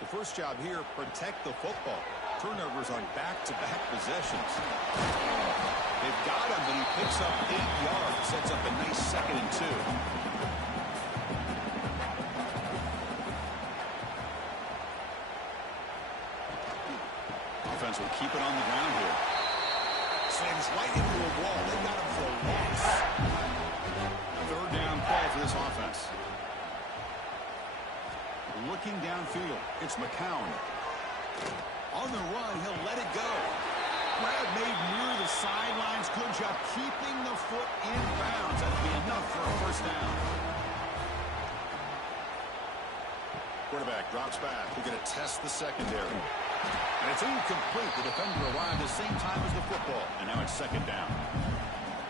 The first job here, protect the football. Turnovers on back-to-back possessions. They've got him, but he picks up 8 yards. Sets up a nice 2nd and 2. Offense will keep it on the ground here. Slams right into a wall. They got him for a loss. 3rd down play for this offense. Looking downfield, it's McCown. On the run, he'll let it go. Grab made near the sidelines. Good job keeping the foot in bounds. That'll be enough for a 1st down. Quarterback drops back. We're going to test the secondary. And it's incomplete. The defender arrived the same time as the football. And now it's 2nd down.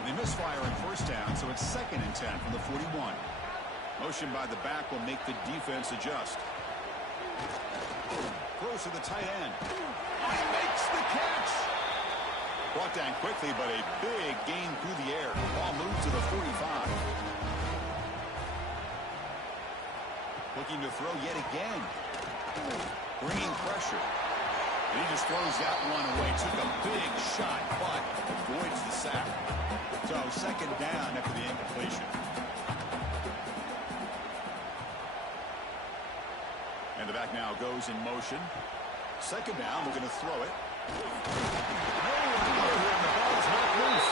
And they misfire in 1st down, so it's 2nd and 10 from the 41. Motion by the back will make the defense adjust. Throws to the tight end. He makes the catch. Brought down quickly, but a big gain through the air. Ball moves to the 45. Looking to throw yet again. Bringing pressure. And he just throws that one away. Took a big shot, but avoids the sack. So 2nd down after the incompletion. And the back now goes in motion. 2nd down, we're going to throw it. No one here, and the ball is not loose.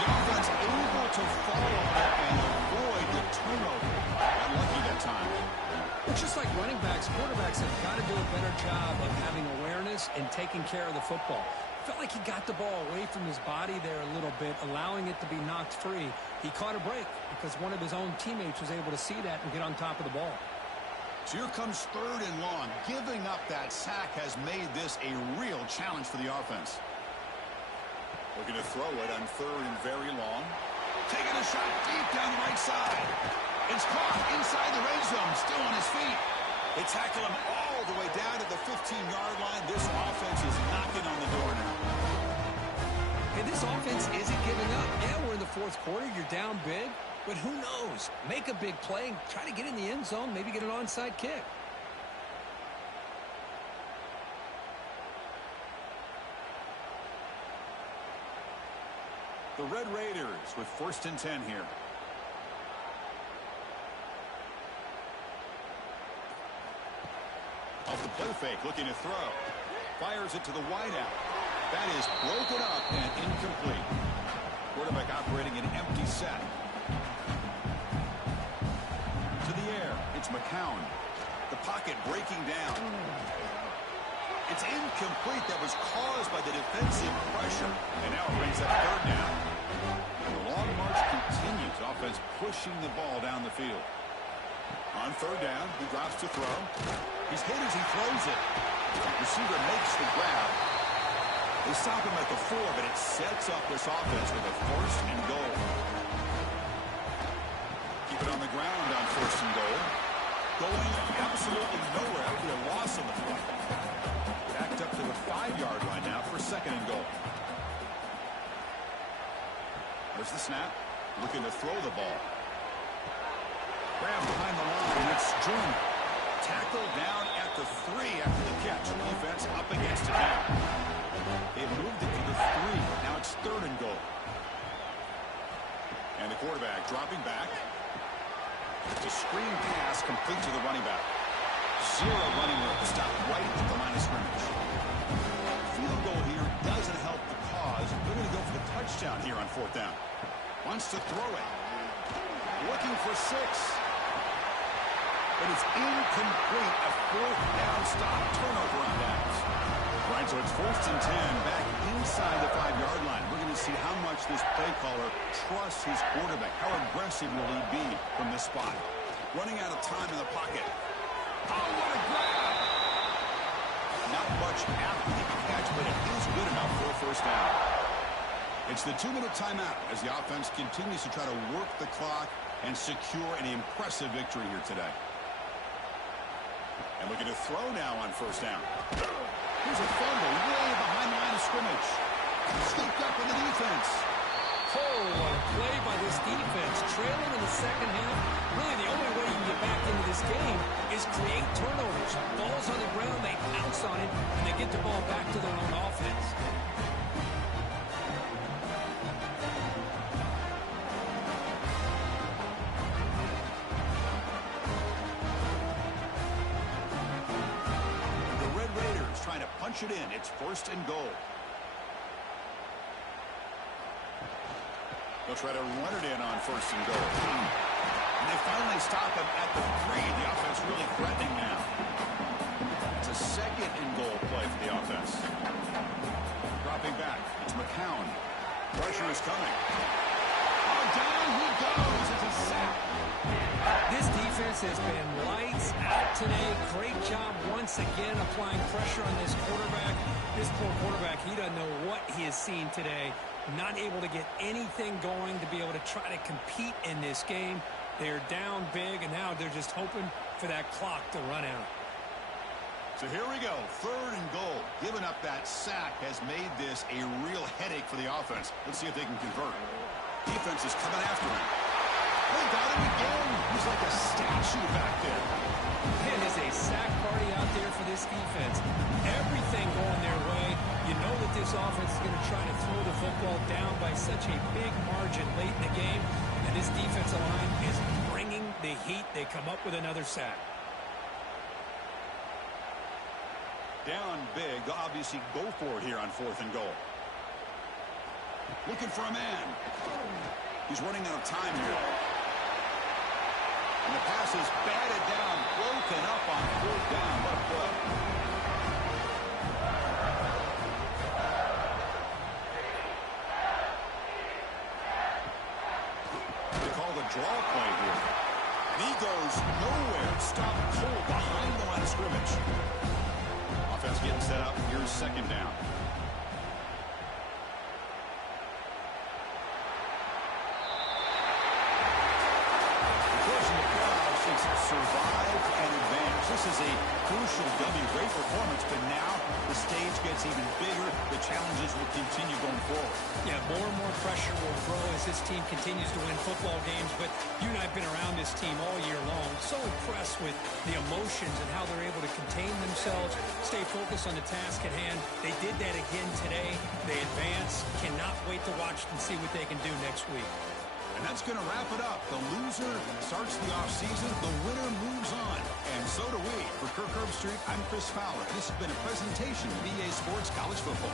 The offense able to follow up and avoid the turnover. Unlucky that time. It's just like running backs, quarterbacks have got to do a better job of having awareness and taking care of the football. Felt like he got the ball away from his body there a little bit, allowing it to be knocked free. He caught a break because one of his own teammates was able to see that and get on top of the ball. So here comes 3rd and long. Giving up that sack has made this a real challenge for the offense. Looking to throw it on 3rd and very long. Taking a shot deep down the right side. It's caught inside the red zone, still on his feet. They tackle him all the way down to the 15-yard line. This offense is knocking on the door now. And this offense isn't giving up. Yeah, we're in the 4th quarter. You're down big. But who knows? Make a big play. Try to get in the end zone. Maybe get an onside kick. The Red Raiders with 1st and 10 here. Off the play fake, looking to throw. Fires it to the wideout. That is broken up and incomplete. Quarterback operating an empty set. To the air, it's McCown. The pocket breaking down. It's incomplete. That was caused by the defensive pressure. And now it brings up 3rd down. And the long march continues. Offense pushing the ball down the field. On 3rd down, he drops to throw. He's hit as he throws it. Receiver makes the grab. They stop him at the 4, but it sets up this offense with a 1st and goal. Keep it on the ground on 1st and goal. Going absolutely nowhere after a loss on the play. Backed up to the 5-yard line now for 2nd and goal. There's the snap. Looking to throw the ball. Grab behind the line. It's June. Tackled down at the 3 after the catch. Defense up against it now. They moved it to the 3. Now it's 3rd and goal. And the quarterback dropping back. The screen pass complete to the running back. 0 running room. Stopped right at the line of scrimmage. Field goal here doesn't help the cause. They're going to go for the touchdown here on 4th down. Wants to throw it. Looking for 6. But it's incomplete. A 4th down stop. Turnover on downs. Right, so it's 1st and 10. Back inside the 5-yard line. We're going to see how much this play caller trusts his quarterback. How aggressive will he be from this spot? Running out of time in the pocket. Oh, what a grab! Not much after the catch, but it is good enough for a 1st down. It's the 2-minute timeout as the offense continues to try to work the clock and secure an impressive victory here today. And looking to throw now on 1st down. Here's a fumble way behind the line of scrimmage. Scooped up in the defense. Oh, what a play by this defense. Trailing in the 2nd half. Really, the only way you can get back into this game is create turnovers. Ball's on the ground, they pounce on it, and they get the ball back to their own offense. Trying to punch it in. It's 1st and goal. They'll try to run it in on 1st and goal. And they finally stop him at the 3. The offense really threatening now. It's a 2nd and goal play for the offense. Dropping back. It's McCown. Pressure is coming. Oh, down he goes. It's a sack. This defense has been lights out today. Great job once again applying pressure on this quarterback. This poor quarterback, he doesn't know what he has seen today. Not able to get anything going to be able to try to compete in this game. They're down big, and now they're just hoping for that clock to run out. So here we go. 3rd and goal. Giving up that sack has made this a real headache for the offense. Let's see if they can convert. Defense is coming after him. They got him again. He's like a statue back there. It is a sack party out there for this defense. Everything going their way. You know that this offense is going to try to throw the football down by such a big margin late in the game. And this defensive line is bringing the heat. They come up with another sack. Down big. They'll obviously go for it here on 4th and goal. Looking for a man. He's running out of time here. And the pass is batted down, broken up on 4th down. What a play. draw play here. And he goes nowhere. Stopped cold behind the line of scrimmage. Offense getting set up. Here's second down. Survived and advanced. This is a crucial W. Great performance, but now the stage gets even bigger. The challenges will continue going forward. Yeah, more and more pressure will grow as this team continues to win football games, but you and I have been around this team all year long. So impressed with the emotions and how they're able to contain themselves, stay focused on the task at hand. They did that again today. They advance. Cannot wait to watch and see what they can do next week. And that's going to wrap it up. The loser starts the offseason. The winner moves on. And so do we. For Kirk Herbstreit, I'm Chris Fowler. This has been a presentation of EA Sports College Football.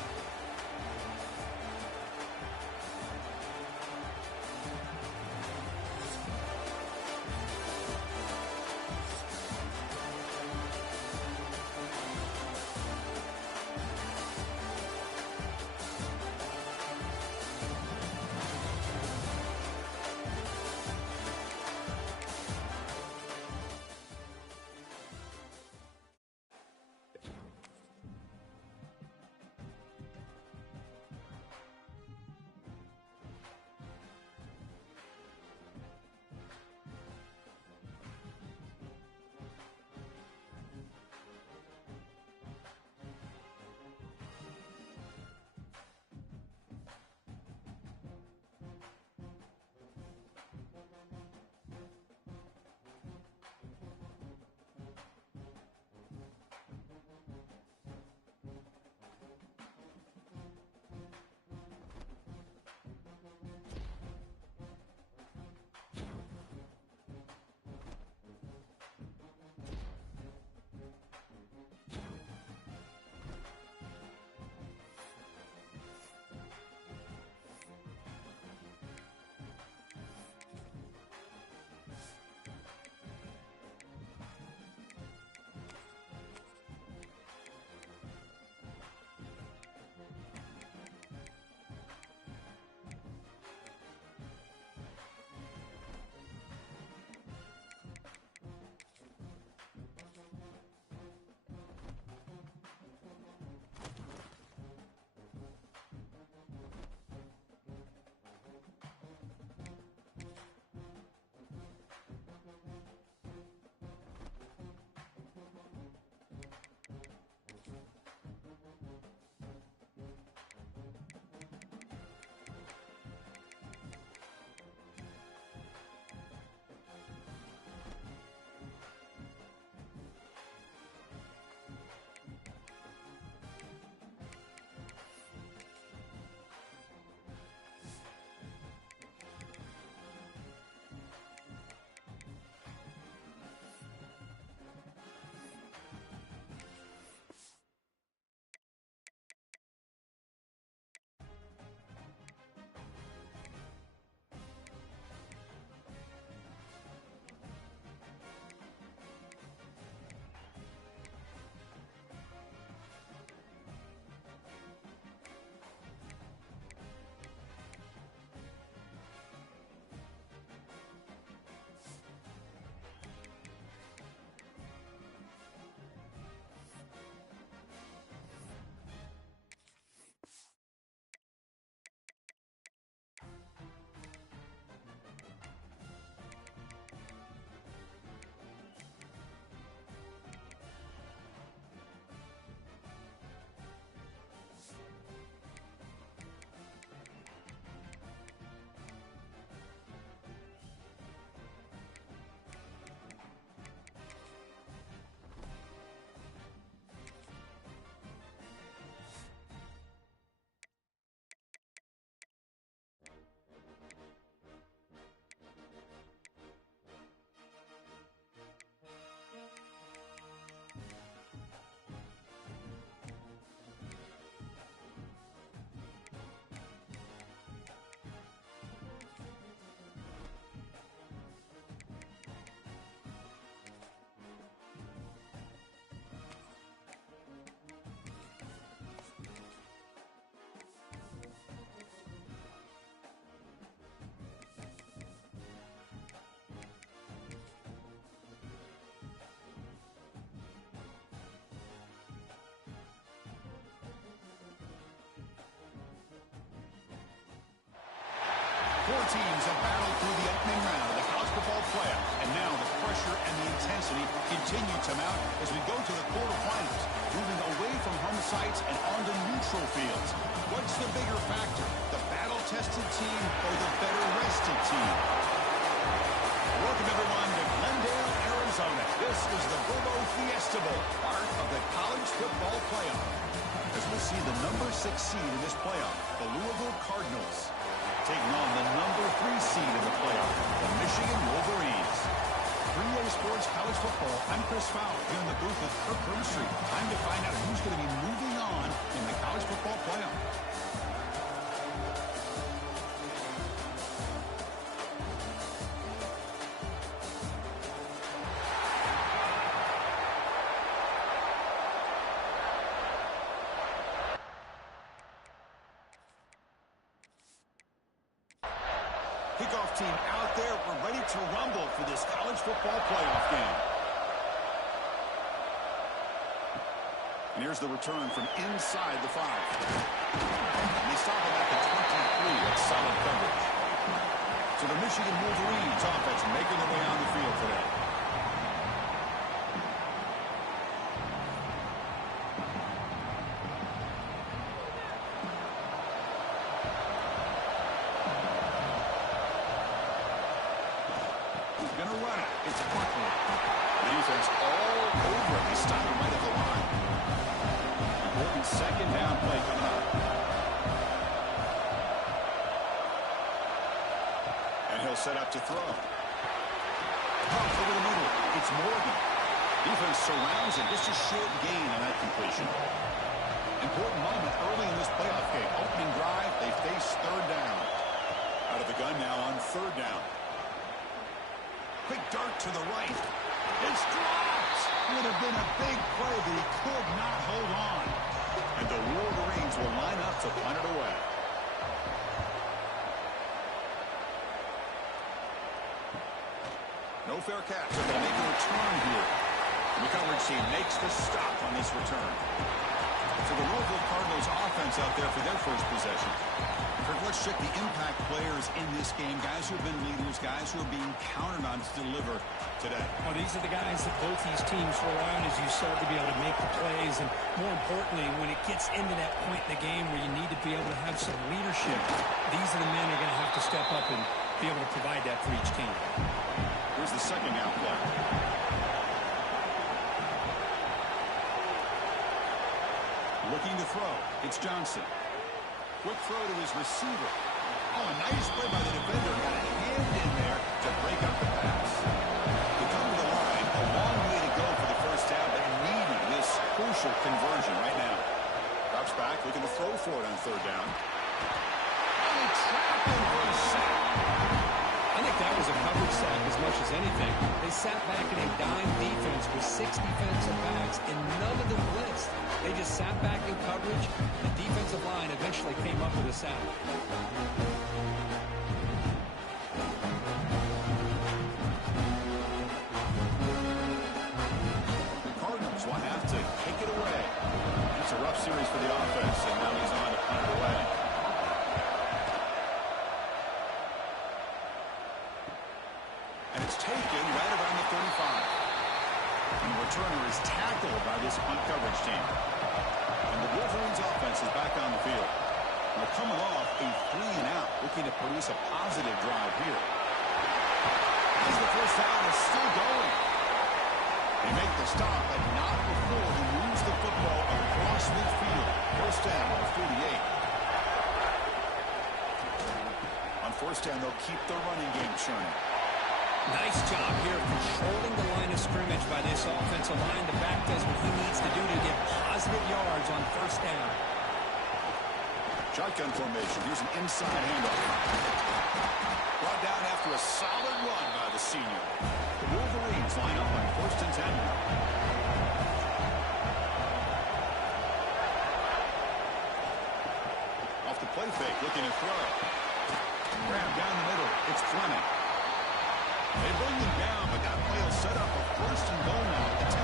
Four teams have battled through the opening round of the college football playoff, and now the pressure and the intensity continue to mount as we go to the quarterfinals, moving away from home sites and onto neutral fields. What's the bigger factor, the battle-tested team or the better-rested team? Welcome, everyone, to Glendale, Arizona. This is the Bobo Fiesta Bowl, part of the college football playoff. As we'll see the number 6 seed in this playoff, the Louisville Cardinals, taking on the number 3 seed in the playoff, the Michigan Wolverines. 3A Sports College Football, I'm Chris Fowler, here in the booth with Kirk Herbstreit. Time to find out who's going to be moving on in the college football playoff. Kickoff team out there. We're ready to rumble for this college football playoff game. And here's the return from inside the 5. And they stop him at the 23. That's solid coverage. So the Michigan Wolverines offense making their way on the field today. Going to run it. It's Buckley. The defense all over it. They stop him right at the line. Important second down play coming up. And he'll set up to throw. Off over the middle. It's Morgan. Defense surrounds it. Just a short gain on that completion. Important moment early in this playoff game. Opening drive. They face third down. Out of the gun now on third down. Quick dart to the right. It's dropped. Would have been a big play, but he could not hold on. And the Wolverines will line up to punt it away. No fair catch. So they'll make a return here. The coverage team makes the stop on this return. So the Louisville Cardinals offense out there for their first possession. Let's check the impact players in this game. Guys who have been leaders, guys who are being counted on to deliver today. Well, these are the guys that both these teams rely on, as you said, to be able to make the plays. And more importantly, when it gets into that point in the game where you need to be able to have some leadership, these are the men who are going to have to step up and be able to provide that for each team. Here's the second down play. Looking to throw. It's Johnson. Quick throw to his receiver. Oh, a nice play by the defender. Got a hand in there to break up the pass. They come to the line. A long way to go for the first down, but needing this crucial conversion right now. Drops back, looking to throw for it on third down. And they trap him for a sack. I think that was a coverage sack as much as anything. They sat back in a dime defense with 6 defensive backs, and none of them blitzed. They just sat back in coverage. The defensive line eventually came up with a sack. The Cardinals will have to kick it away. It's a rough series for the offense, and now he's on to punt it away. And it's taken right around the 35. And the returner is tackled by this punt coverage team. And the Wolverines offense is back on the field. They're coming off a 3-and-out, looking to produce a positive drive here. As the first down is still going. They make the stop, but not before he moves the football across midfield. First down at 48. On first down, they'll keep the running game churning. Nice job here controlling the line of scrimmage by this offensive line. The back does what he needs to do to get positive yards on first down. Shotgun formation. Here's an inside handoff. Brought down after a solid run by the senior. The Wolverines line up on first and 10. Off the play fake, looking to throw. Grab down the middle. It's Fleming. They bring him down, but that play will set up a first and goal now at the 10.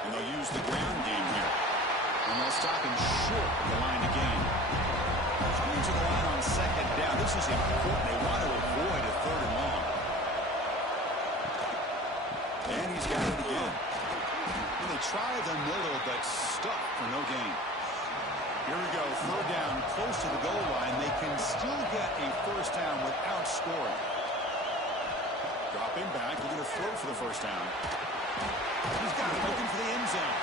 And they'll use the ground game here. And they'll stopping short of the line to gain. Coming to the line on second down. This is important. They want to avoid a third and long. And he's got it again. And they try the middle, but stuck for no gain. Here we go. Third down, close to the goal line. They can still get a first down without scoring. Dropping back. They're going to throw for the first down. He's got it looking for the end zone.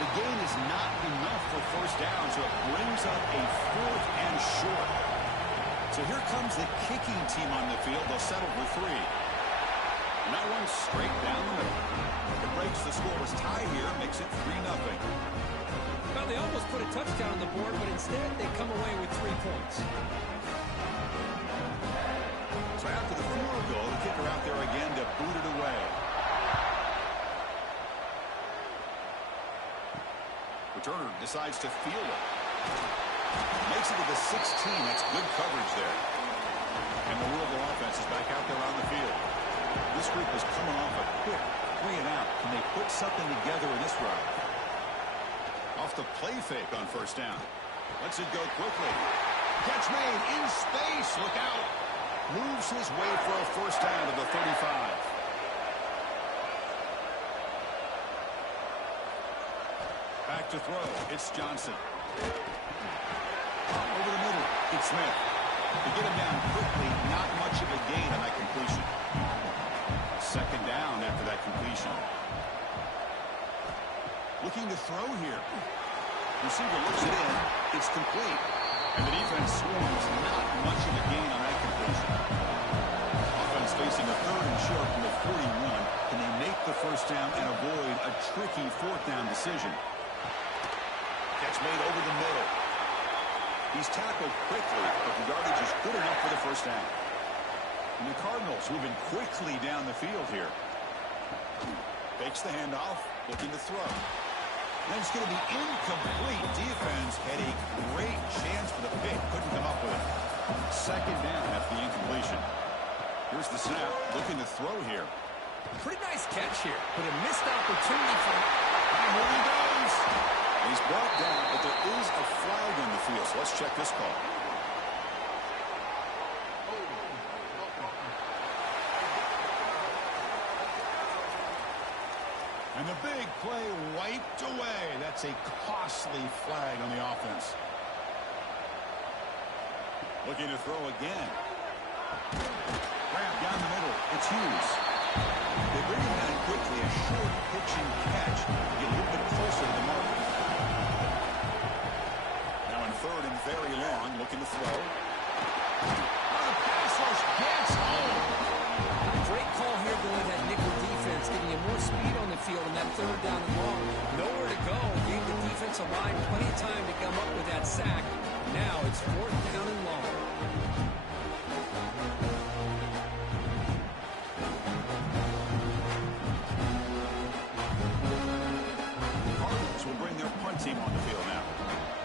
The gain is not enough for first down, so it brings up a fourth and short. So here comes the kicking team on the field. They'll settle for 3. And that one straight down the middle. It breaks the scoreless tie here, makes it 3-0. Well, they almost put a touchdown on the board, but instead they come away with 3 points. So after the field goal, the kicker out there again to boot it away. Returner decides to field it. Makes it to the 16. That's good coverage there. And the Louisville offense is back out there on the field. This group is coming off a quick 3 and out. Can they put something together in this drive? Off the play fake on first down. Lets it go quickly. Catch made in space. Look out. Moves his way for a first down to the 35. Back to throw. It's Johnson. Over the middle. It's Smith. To get him down quickly, not much of a gain on that completion. Second down after that completion. Looking to throw here. Receiver looks it in. It's complete. And the defense swarms. Not much of a gain on that completion. Offense facing a third and short from the 41. Can they make the first down and avoid a tricky fourth down decision? Catch made over the middle. He's tackled quickly, but the yardage is good enough for the first down. And the Cardinals moving quickly down the field here. Fakes the handoff, looking to throw. And it's going to be incomplete. Defense had a great chance for the pick. Couldn't come up with it. Second down after the incompletion. Here's the snap. Looking to throw here. Pretty nice catch here, but a missed opportunity for... And here he goes. He's brought down, but there is a flag on the field. So let's check this call. And the big play wiped away. That's a costly flag on the offense. Looking to throw again. Grab down the middle. It's Hughes. They bring him down quickly. A short pitch and catch. Get a little bit closer to the mark. Now in third and very long. Looking to throw. Oh, the pass rush gets home. Great call here going that nickel defense, giving you more speed on the field in that third down and long. Nowhere to go. Gave the defensive line plenty of time to come up with that sack. Now it's fourth down and long. The Cardinals will bring their punt team on the field now.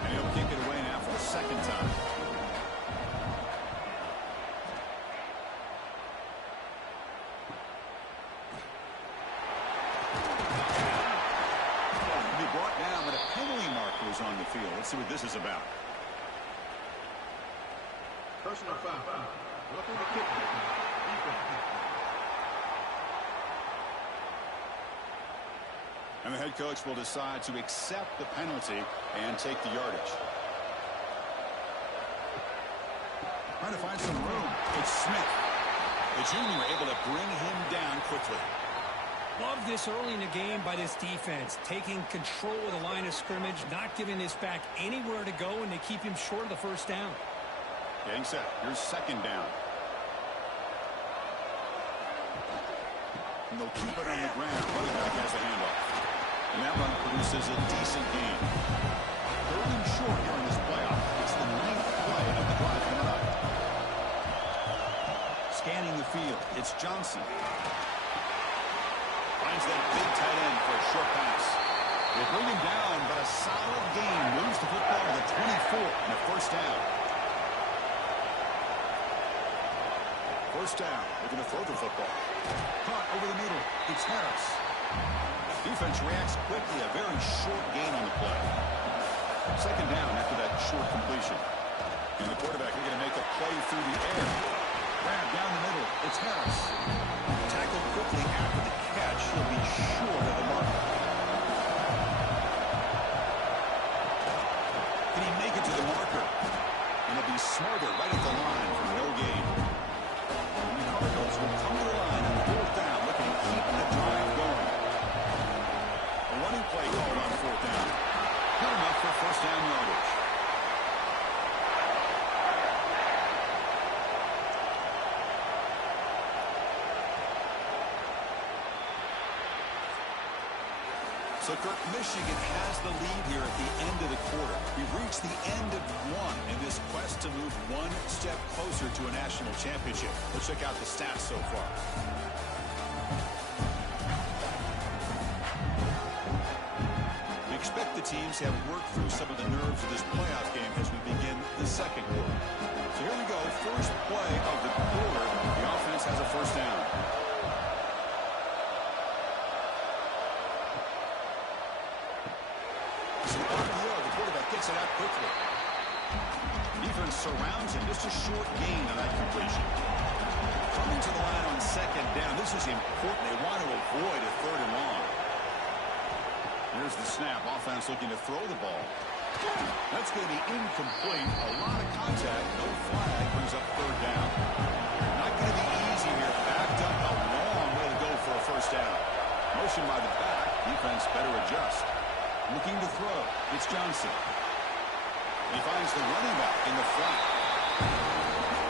And he'll kick it away now for the second time. On the field. Let's see what this is about. Personal foul. Roughing the kick. And the head coach will decide to accept the penalty and take the yardage. Trying to find some room. It's Smith. The junior able to bring him down quickly. Love this early in the game by this defense, taking control of the line of scrimmage, not giving this back anywhere to go, and they keep him short of the first down. Getting set. Here's second down. And they'll keep it on the ground. Running back has the handoff. And that run produces a decent gain. Third and short here in this playoff. It's the 9th play of the drive coming up. Scanning the field. It's Johnson. Finds that big tight end for a short pass. They bring him down, but a solid gain moves the football to the 24 and a first down. First down. Looking to throw the football. Caught over the middle. It's Harris. Defense reacts quickly. A very short gain on the play. Second down after that short completion. And the quarterback are going to make a play through the air. Grab down the middle. It's Harris. Tackled quickly after the catch. He'll be short of the mark. Can he make it to the marker? And it'll be Smarter right at the line for no gain. And the Cardinals will come to the line on fourth down, looking to keep the drive going. A running play called on fourth down. Good enough for first down yardage. So, Kirk, Michigan has the lead here at the end of the quarter. We've reached the end of one in this quest to move one step closer to a national championship. Let's check out the stats so far. We expect the teams to have worked through some of the nerves of this playoff game as we begin the second quarter. So here we go. First play of the quarter. The offense has a first down. Gets it out quickly. Defense surrounds him. Just a short gain on that completion. Coming to the line on second down. This is important. They want to avoid a third and long. Here's the snap. Offense looking to throw the ball. That's going to be incomplete. A lot of contact. No flag. Brings up third down. Not going to be easy here. Backed up a long way to go for a first down. Motion by the back. Defense better adjust. Looking to throw. It's Johnson. He finds the running back in the flat.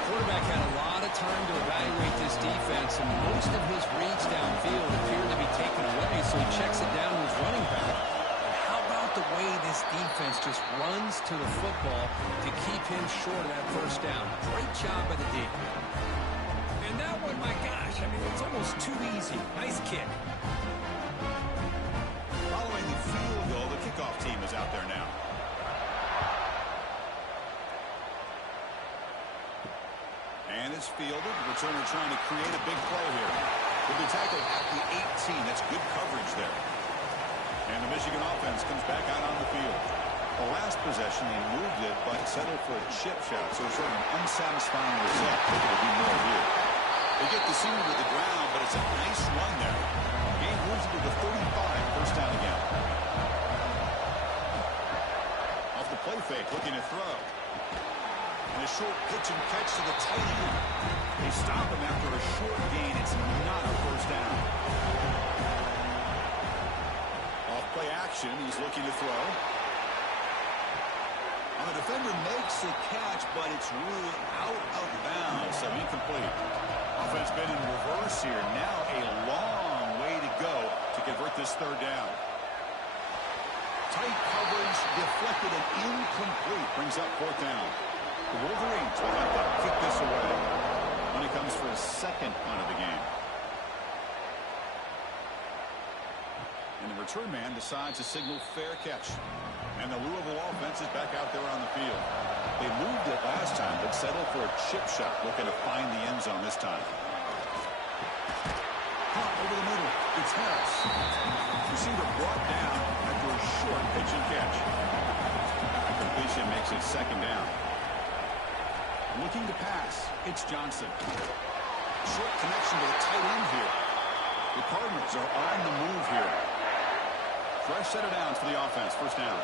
Quarterback had a lot of time to evaluate this defense, and most of his reads downfield appeared to be taken away, so he checks it down to his running back. And how about the way this defense just runs to the football to keep him short of that first down? Great job by the D. And that one, my gosh, I mean, it's almost too easy. Nice kick. Following the field goal, the kickoff team is out there now. And it's fielded. Returner trying to create a big play here. Will be tackled at the 18. That's good coverage there. And the Michigan offense comes back out on the field. The last possession, they moved it, but settled for a chip shot. So it's sort of an unsatisfying result. They're going to do more here. They get the senior to the ground, but it's a nice run there. Game moves it to the 35. First down again. Off the play fake, looking to throw. And a short pitch and catch to the tight end. They stop him after a short gain. It's not a first down. Off play action, he's looking to throw. And the defender makes the catch, but it's ruled out of bounds, so incomplete. Offense been in reverse here. Now a long way to go to convert this third down. Tight coverage, deflected and incomplete. Brings up fourth down. The Wolverines will have to kick this away when it comes for a second punt of the game. And the return man decides to signal fair catch. And the Louisville offense is back out there on the field. They moved it last time, but settled for a chip shot, looking to find the end zone this time. Caught over the middle. It's Harris. Receiver brought down after a short pitch and catch. Completion makes it second down. Looking to pass. It's Johnson. Short connection to the tight end here. The Cardinals are on the move here. Fresh set of downs for the offense. First down.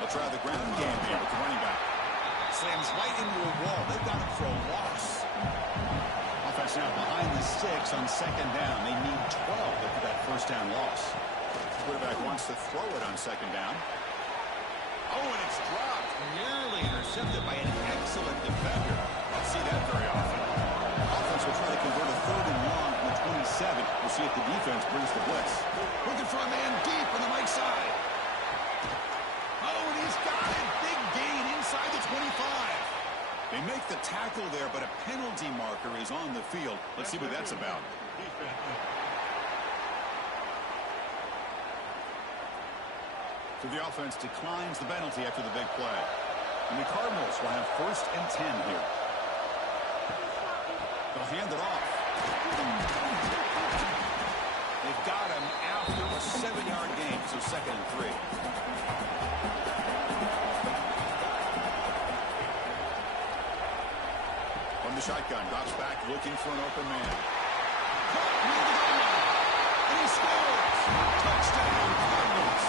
They'll try the ground game here with the running back. Slams right into a wall. They've got him for a loss. Offense now behind the sticks on second down. They need 12 after that first down loss. The quarterback wants to throw it on second down. Oh, and it's dropped. Nearly intercepted by an excellent defender. Don't see that very often. Offense will try to convert a third and long from the 27. We'll see if the defense brings the blitz. Looking for a man deep on the right side. Oh, and he's got it. Big gain inside the 25. They make the tackle there, but a penalty marker is on the field. Let's see what that's about. So the offense declines the penalty after the big play. And the Cardinals will have 1st and 10 here. They'll hand it off. They've got him after a 7-yard gain, so 2nd and 3. From the shotgun, drops back, looking for an open man. Caught near the goal line, and he scores! Touchdown, Cardinals!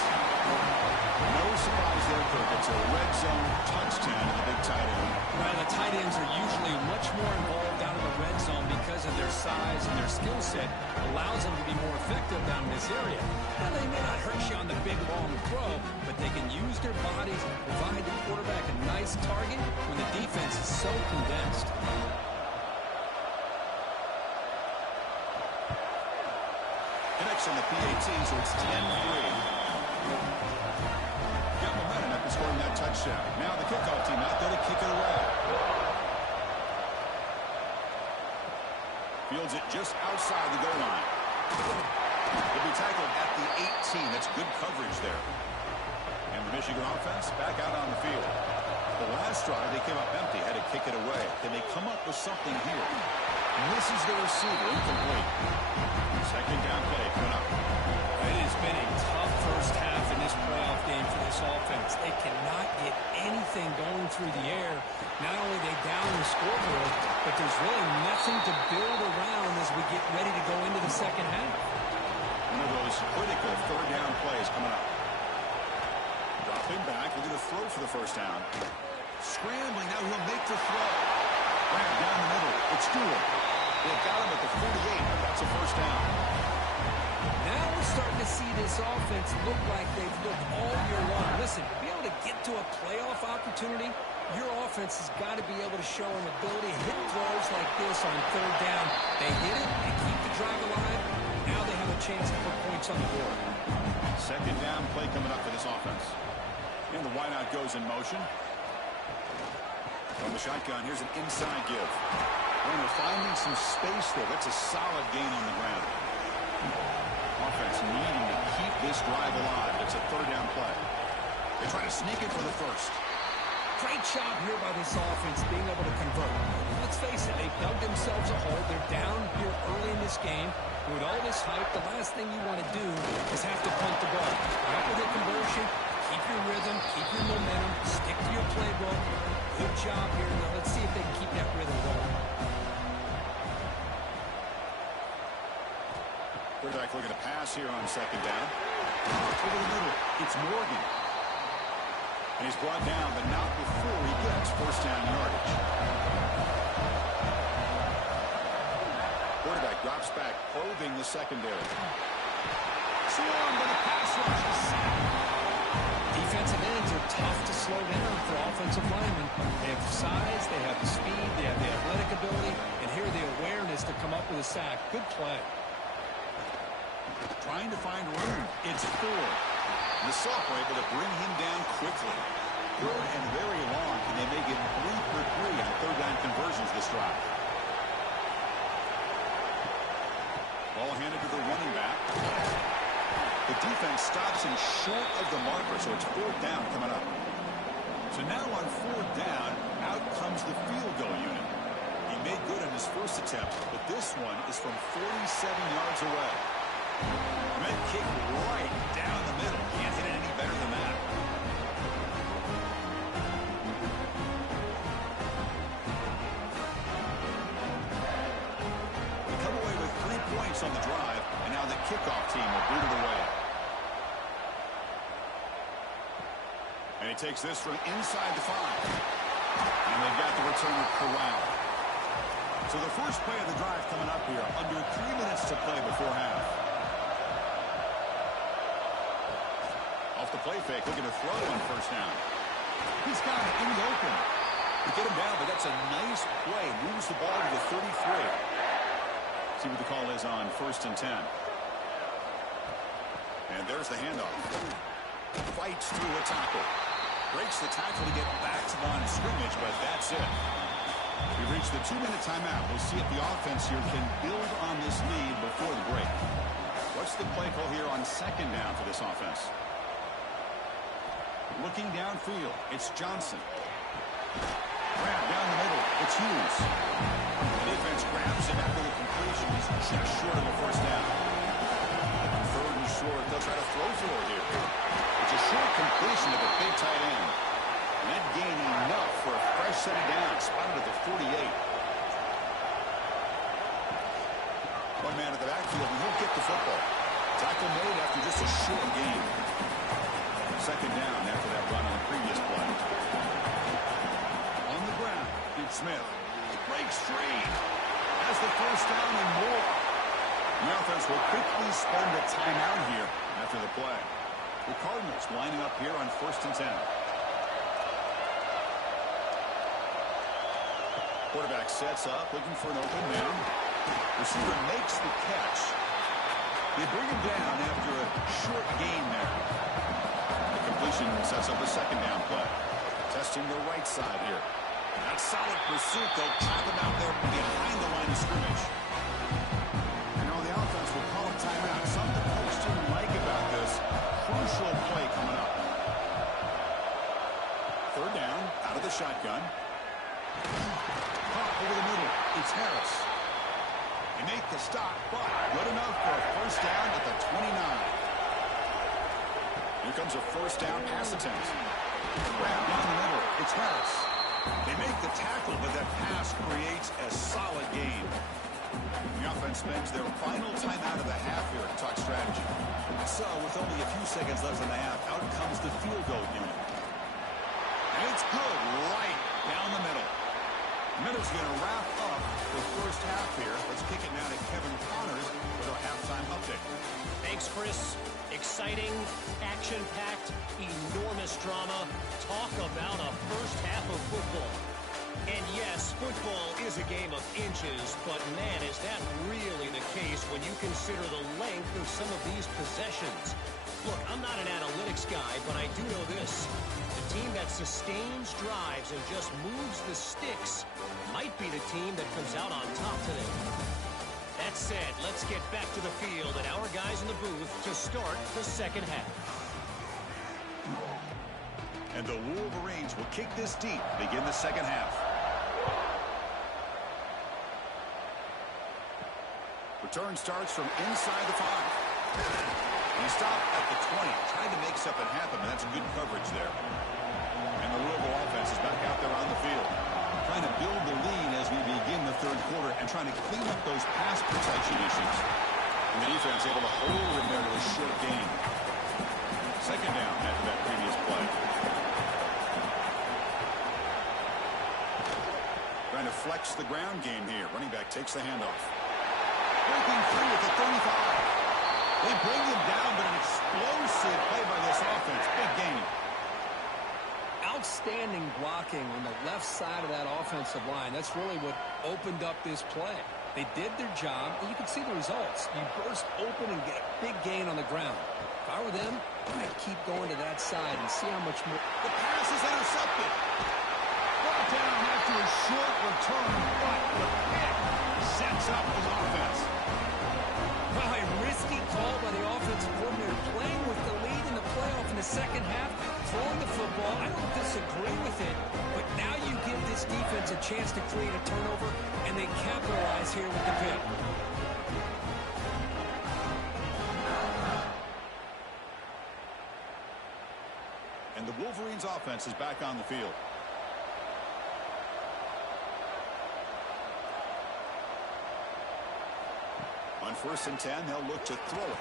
No surprise there, Kirk. It's a red zone touchdown to the big tight end. Well, the tight ends are usually much more involved down in the red zone because of their size and their skill set allows them to be more effective down in this area. Now, they may not hurt you on the big, long throw, but they can use their bodies and provide the quarterback a nice target when the defense is so condensed. Connects on the PAT, so it's 10-3. Got momentum after scoring that touchdown. Now the kickoff team out there to kick it away. Fields it just outside the goal line. He'll be tackled at the 18. That's good coverage there. And the Michigan offense back out on the field. The last drive, they came up empty, had to kick it away. Can they come up with something here? Misses the receiver, incomplete. 2nd down play coming up. It has been a tough first half in this playoff game for this offense. They cannot get anything going through the air. Not only they down the scoreboard, but there's really nothing to build around as we get ready to go into the second half. One of those critical 3rd down plays coming up. Dropping back, looking to throw for the first down. Scrambling, now he'll make the throw. Ran down the middle, it's good. They've got him at the 48, but that's a first down. Now we're starting to see this offense look like they've looked all year long. Listen, to be able to get to a playoff opportunity, your offense has got to be able to show an ability to hit throws like this on 3rd down. They hit it, they keep the drive alive. Now they have a chance to put points on the board. 2nd down play coming up for this offense. And the wideout goes in motion. From the shotgun, here's an inside give. When they're finding some space there, that's a solid gain on the ground. Offense needing to keep this drive alive. It's a 3rd down play. They try to sneak it for the first. Great job here by this offense being able to convert. Let's face it, they've dug themselves a hole. They're down here early in this game. With all this hype, the last thing you want to do is have to punt the ball. Out with a conversion, keep your rhythm, keep your momentum, stick to your playbook. Good job here. Now let's see if they can keep that rhythm going. Quarterback looking to pass here on 2nd down. Over the middle, it's Morgan. And he's brought down, but not before he gets 1st down yardage. Quarterback drops back, probing the secondary. Swarmed by the pass rush. Defensive ends are tough to slow down for offensive linemen. They have the size, they have the speed, they have the athletic ability, and here the awareness to come up with a sack. Good play. Trying to find room. It's Ford. The Soft were able to bring him down quickly. 3rd and very long, and they make it 3 for 3 on 3rd down conversions this drive. Ball handed to the running back. The defense stops him short of the marker, so it's 4th down coming up. So now on 4th down, out comes the field goal unit. He made good on his first attempt, but this one is from 47 yards away. Red kick right down the middle. Can't hit it any better than that. They come away with 3 points on the drive, and now the kickoff team will boot it away. And he takes this from inside the 5. And they've got the returner corralled. So the first play of the drive coming up here, under 3 minutes to play before half. Off the play fake, looking to throw on 1st down. He's got it in the open. They get him down, but that's a nice play. Moves the ball to the 33. See what the call is on 1st and 10. And there's the handoff. Fights through a tackle. Breaks the tackle to get back to the line of scrimmage, but that's it. We've reached the 2-minute timeout. We'll see if the offense here can build on this lead before the break. What's the play call here on 2nd down for this offense? Looking downfield, it's Johnson. Grab down the middle, it's cues. The defense grabs him after the completion. He's just short of the first down. Third and short. They'll try to throw for it here. It's a short completion to the big tight end. Not gaining enough for a fresh set of downs. Spotted at the 48. One man at the backfield, and he'll get the football. Tackle made after just a short gain. Second down after that run on the previous play. On the ground, it's Smith. Breaks free. Has the first down and more. The offense will quickly spend a timeout here after the play. The Cardinals lining up here on 1st and 10. Quarterback sets up, looking for an open man. Receiver makes the catch. They bring him down after a short gain there. The completion sets up a second down play. Testing the right side here. That's solid pursuit. They'll trap him out there behind the line of scrimmage. And on the offense, we'll call it timeout. Something the coach didn't like about this. Crucial play coming up. Third down, out of the shotgun. Caught over the middle. It's Harris. They make the stop, but good enough for a first down at the 29. Here comes a first down pass attempt. Grab down the middle. It's Harris. They make the tackle, but that pass creates a solid gain. The offense spends their final timeout of the half here at Talk Strategy. So, with only a few seconds left in the half, out comes the field goal unit. And it's good right down the middle. Middle's going to wrap up the first half here. Let's kick it now to Kevin Connors with our halftime update. Thanks, Chris. Exciting, action-packed, enormous drama. Talk about a first half of football. And yes, football is a game of inches, but man, is that really the case when you consider the length of some of these possessions. Look, I'm not an analytics guy, but I do know this. The team that sustains drives and just moves the sticks might be the team that comes out on top today. That said, let's get back to the field and our guys in the booth to start the second half. And the Wolverines will kick this deep to begin the second half. Return starts from inside the 5. He stopped at the 20. Tried to make something happen, but that's good coverage there. And the Louisville offense is back out there on the field. Trying to build the lead as we begin the third quarter and trying to clean up those pass protection issues. And the defense able to hold him there to a short gain. Second down after that previous play. Trying to flex the ground game here. Running back takes the handoff. Breaking through at the 35. They bring him down, but an explosive play by this offense. Big gain. Outstanding blocking on the left side of that offensive line. That's really what opened up this play. They did their job, and you can see the results. You burst open and get a big gain on the ground. If I were them, I'd keep going to that side and see how much more. The pass is intercepted. Brought down after a short return, but the pick sets up his offense. Well, a risky call by the offensive coordinator, playing with the lead in the playoff in the second half, throwing the football. I don't disagree with it, but now you give this defense a chance to create a turnover, and they capitalize here with the pick. And the Wolverines offense is back on the field. On 1st and 10, they'll look to throw it.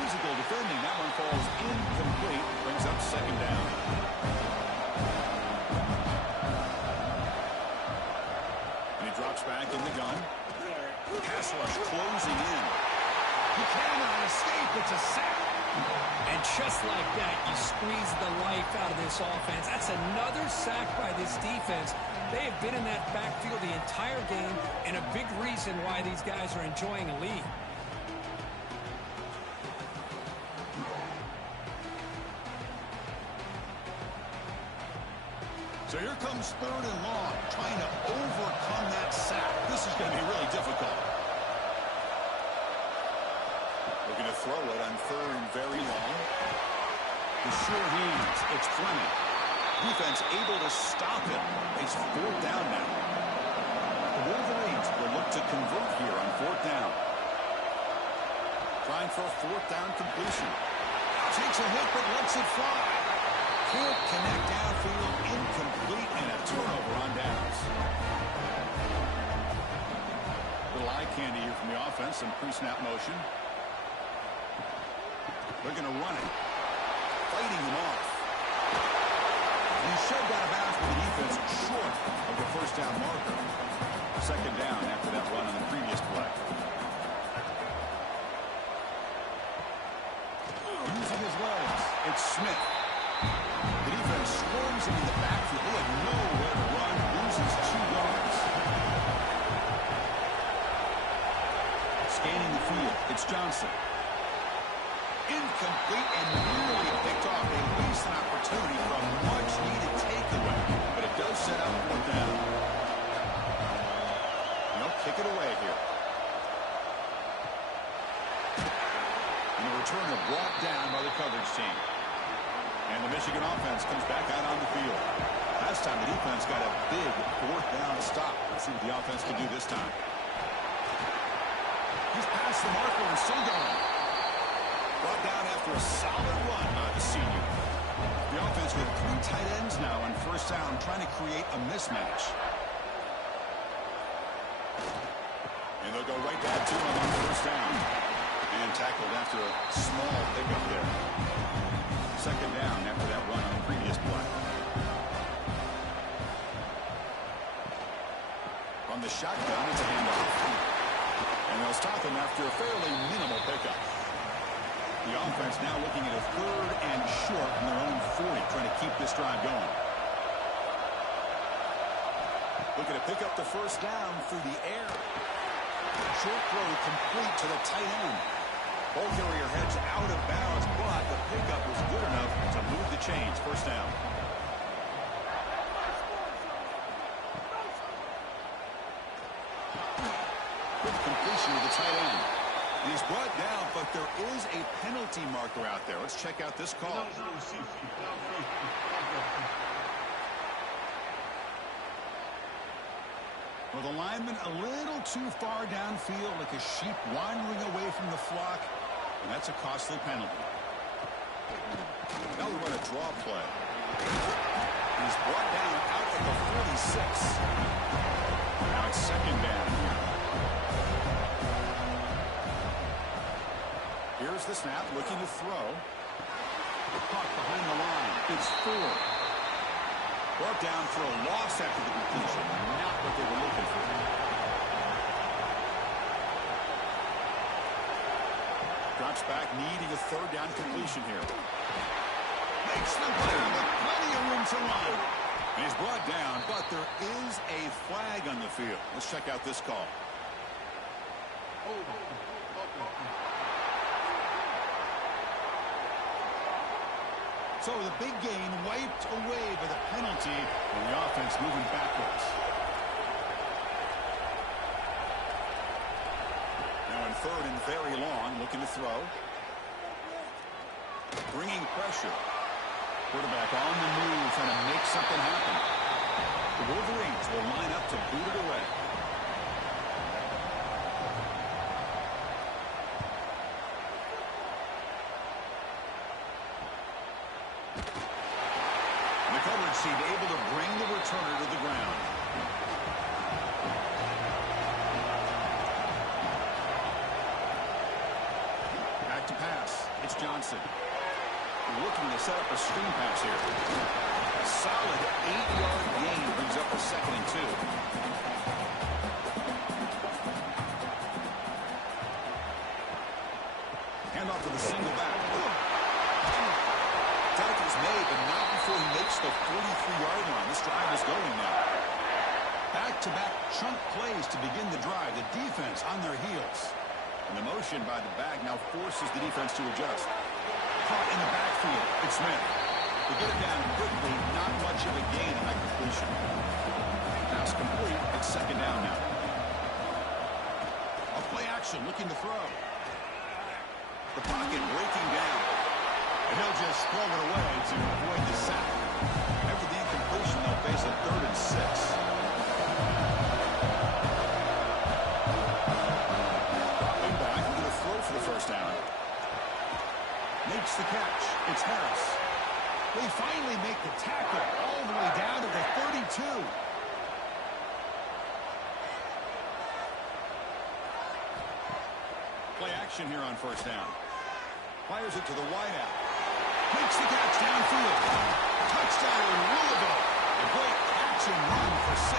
Physical defending. That one falls incomplete. Brings up second down. And he drops back in the gun. Pass rush closing in. He cannot escape. It's a sack. And just like that, you squeeze the life out of this offense. That's another sack by this defense. They have been in that backfield the entire game, and a big reason why these guys are enjoying a lead. So here comes 3rd and long, trying to overcome that sack. This is going to be really difficult. Looking to throw it on 3rd and very long. The sure hands. It's Fleming. Defense able to stop it. It's 4th down now. fourth down completion. Takes a hit but lets it fly. Can't connect downfield, incomplete, and a turnover on downs. Little eye candy here from the offense, some pre-snap motion. They're going to run it. Fighting him off. And he's shoved out of bounds with the defense short of the first down marker. Second down after that run on the previous play. Using his legs, it's Smith. The defense swarms him in the backfield. They have nowhere to run. Loses 2 yards. Scanning the field, it's Johnson. Incomplete and nearly picked off. They waste an opportunity for a much-needed takeaway, but it does set up 4th down. They'll kick it away here. And the returner brought down by the coverage team. And the Michigan offense comes back out on the field. Last time the defense got a big 4th down stop. Let's see what the offense can do this time. He's past the marker and still going. Brought down after a solid run by the senior. The offense with 3 tight ends now on first down, trying to create a mismatch. And they'll go right back to him on first down. And tackled after a small pickup there. Second down after that run on the previous play. From the shotgun, it's a handoff. And they'll stop him after a fairly minimal pickup. The offense now looking at a 3rd and short from their own 40, trying to keep this drive going. Looking to pick up the first down through the air. Short throw complete to the tight end. Ball carrier heads out of bounds, but the pickup was good enough to move the chains. First down. Good completion to the tight end. And he's brought down, but there is a penalty marker out there. Let's check out this call. Well, the lineman a little too far downfield, like a sheep wandering away from the flock, and that's a costly penalty. Now we run a draw play. He's brought down out at the 46. Now it's second down here. Here's the snap, looking to throw. Caught behind the line. It's 4. Brought down for a loss after the completion. Not what they were looking for. Drops back, needing a 3rd down completion here. Makes the play with plenty of room to run. And he's brought down, but there is a flag on the field. Let's check out this call. So the big gain wiped away by the penalty, and the offense moving backwards. Now in 3rd and very long, looking to throw. Bringing pressure. Quarterback on the move, trying to make something happen. The Wolverines will line up to boot it away. The coverage team able to bring the returner to the ground. Back to pass. It's Johnson. Looking to set up a screen pass here. A solid 8-yard gain brings up a 2nd and 2. Handoff to the single back. Tackle's made, but not before he makes the 43-yard line. This drive is going now. Back-to-back chunk plays to begin the drive. The defense on their heels. And the motion by the back now forces the defense to adjust. Caught in the backfield. It's Smith. They get it down quickly. Not much of a gain on that completion. Pass complete. It's second down now. A play action looking to throw. The pocket breaking down. And he'll just throw it away to avoid the sack. After the incompletion, they'll face a 3rd and 6. Dropping back, going to throw for the first down. action here on first down. Fires it to the wideout. Makes the catch downfield. Touchdown Louisville. A great catch and run for 6.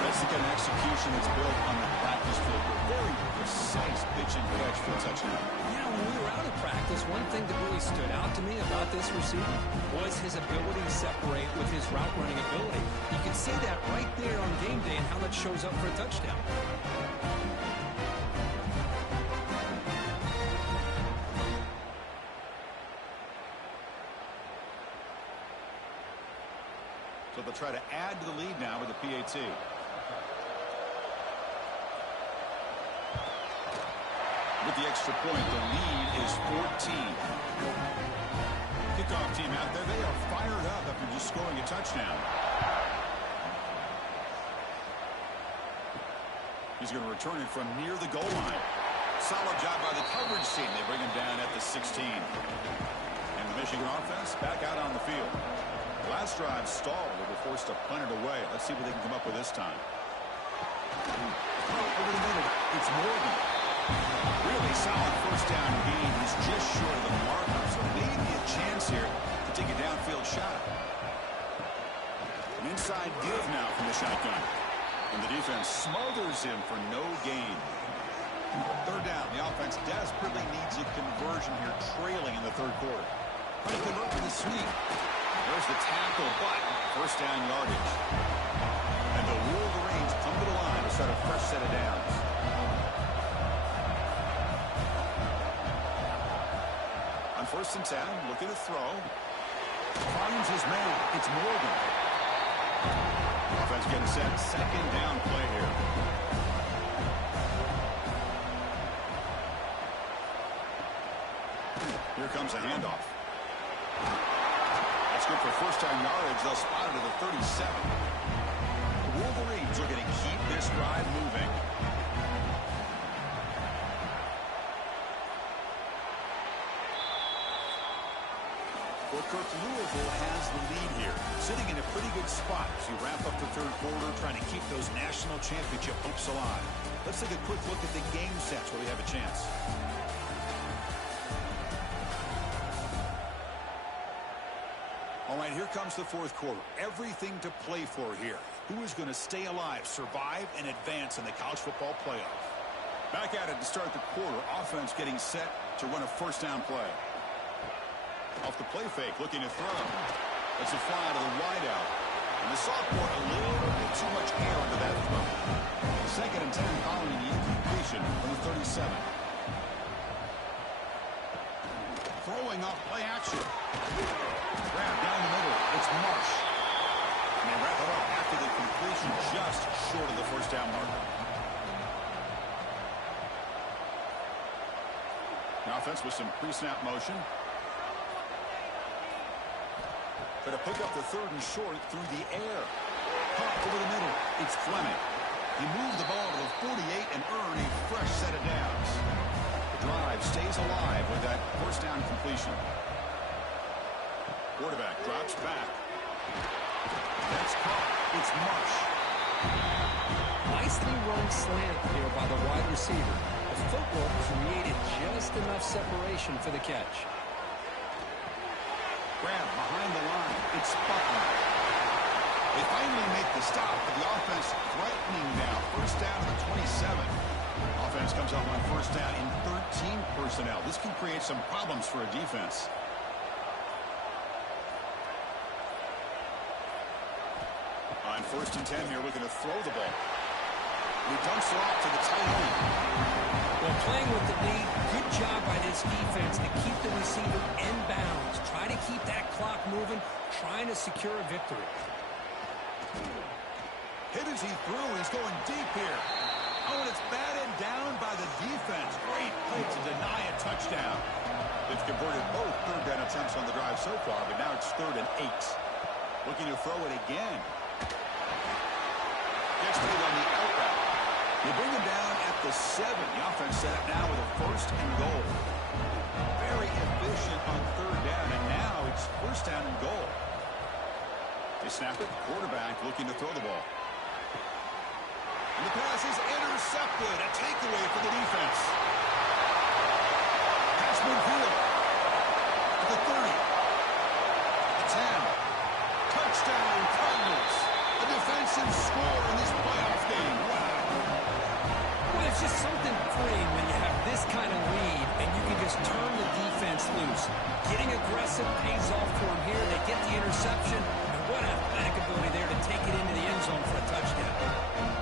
That's the kind of execution that's built on the practice field. Very precise pitch and catch for a touchdown. Yeah, when we were out of practice, one thing that really stood out to me about this receiver was his ability to separate with his route running ability. You can see that right there on game day and how that shows up for a touchdown. So they'll try to add to the lead now with the PAT. With the extra point, the lead is 14. Kickoff team out there. They are fired up after just scoring a touchdown. He's going to return it from near the goal line. Solid job by the coverage team. They bring him down at the 16. And the Michigan offense back out on the field. Last drive stalled. They were forced to punt it away. Let's see what they can come up with this time. Over the middle. It's Morgan. Really solid first down gain. He's just short of the marker, so maybe a chance here to take a downfield shot. An inside give now from the shotgun. And the defense smothers him for no gain. Third down. The offense desperately needs a conversion here, trailing in the third quarter. Trying to convert with the sweep. There's the tackle, but first down yardage. And the Wolverines come to the line to start a fresh set of downs. On first and 10, looking to throw. Finds his man. It's Morgan. Offense getting set. Second down play here. Here comes a handoff. That's good for first down yardage. They'll spot it at the 37. The Wolverines are going to keep this drive moving. Well, Kirk, Louisville has the lead here, sitting in a pretty good spot as you wrap up the third quarter, trying to keep those national championship hopes alive. Let's take a quick look at the game sets where we have a chance. All right, here comes the fourth quarter. Everything to play for here. Who is going to stay alive, survive, and advance in the college football playoff? Back at it to start the quarter. Offense getting set to run a first down play. Off the play fake, looking to throw. That's a fly to the wideout. And the sophomore, a little bit too much air into that throw. Second and 10 following the incompletion from the 37. Throwing off play action. Grab down the middle. It's Marsh. And they wrap it up after the completion, just short of the first down marker. The offense with some pre-snap motion. Going to pick up the third and short through the air. Pop over the middle. It's Fleming. He moved the ball to the 48 and earned a fresh set of downs. The drive stays alive with that first down completion. Quarterback drops back. That's caught. It's Marsh. Nicely run slant here by the wide receiver. The footwork created just enough separation for the catch. Grab behind the line. It's Butler. They finally make the stop, but the offense threatening now. First down to the 27. Offense comes up on first down in 13 personnel. This can create some problems for a defense. On first and 10 here, looking to throw the ball. He dumps it off to the tight end. Well, playing with the lead, good job by this defense to keep the receiver in bounds. Try to keep that clock moving, trying to secure a victory. Hit as he threw. He's going deep here. Oh, and it's batted down by the defense. Great play to deny a touchdown. They've converted both third down attempts on the drive so far, but now it's 3rd and 8. Looking to throw it again. Gets made on the out route. They bring him down at the 7. The offense set up now with a first and goal. Very efficient on third down, and now it's first down and goal. They snap it. Quarterback looking to throw the ball. And the pass is intercepted. A takeaway for the defense. Pass midfield. At the 30. The 10. Touchdown, Cardinals. A defensive score in this playoff game. Wow. Well, it's just something freeing when you have this kind of lead and you can just turn the defense loose. Getting aggressive pays off for them here. They get the interception. And what athletic ability there to take it into the end zone for a touchdown.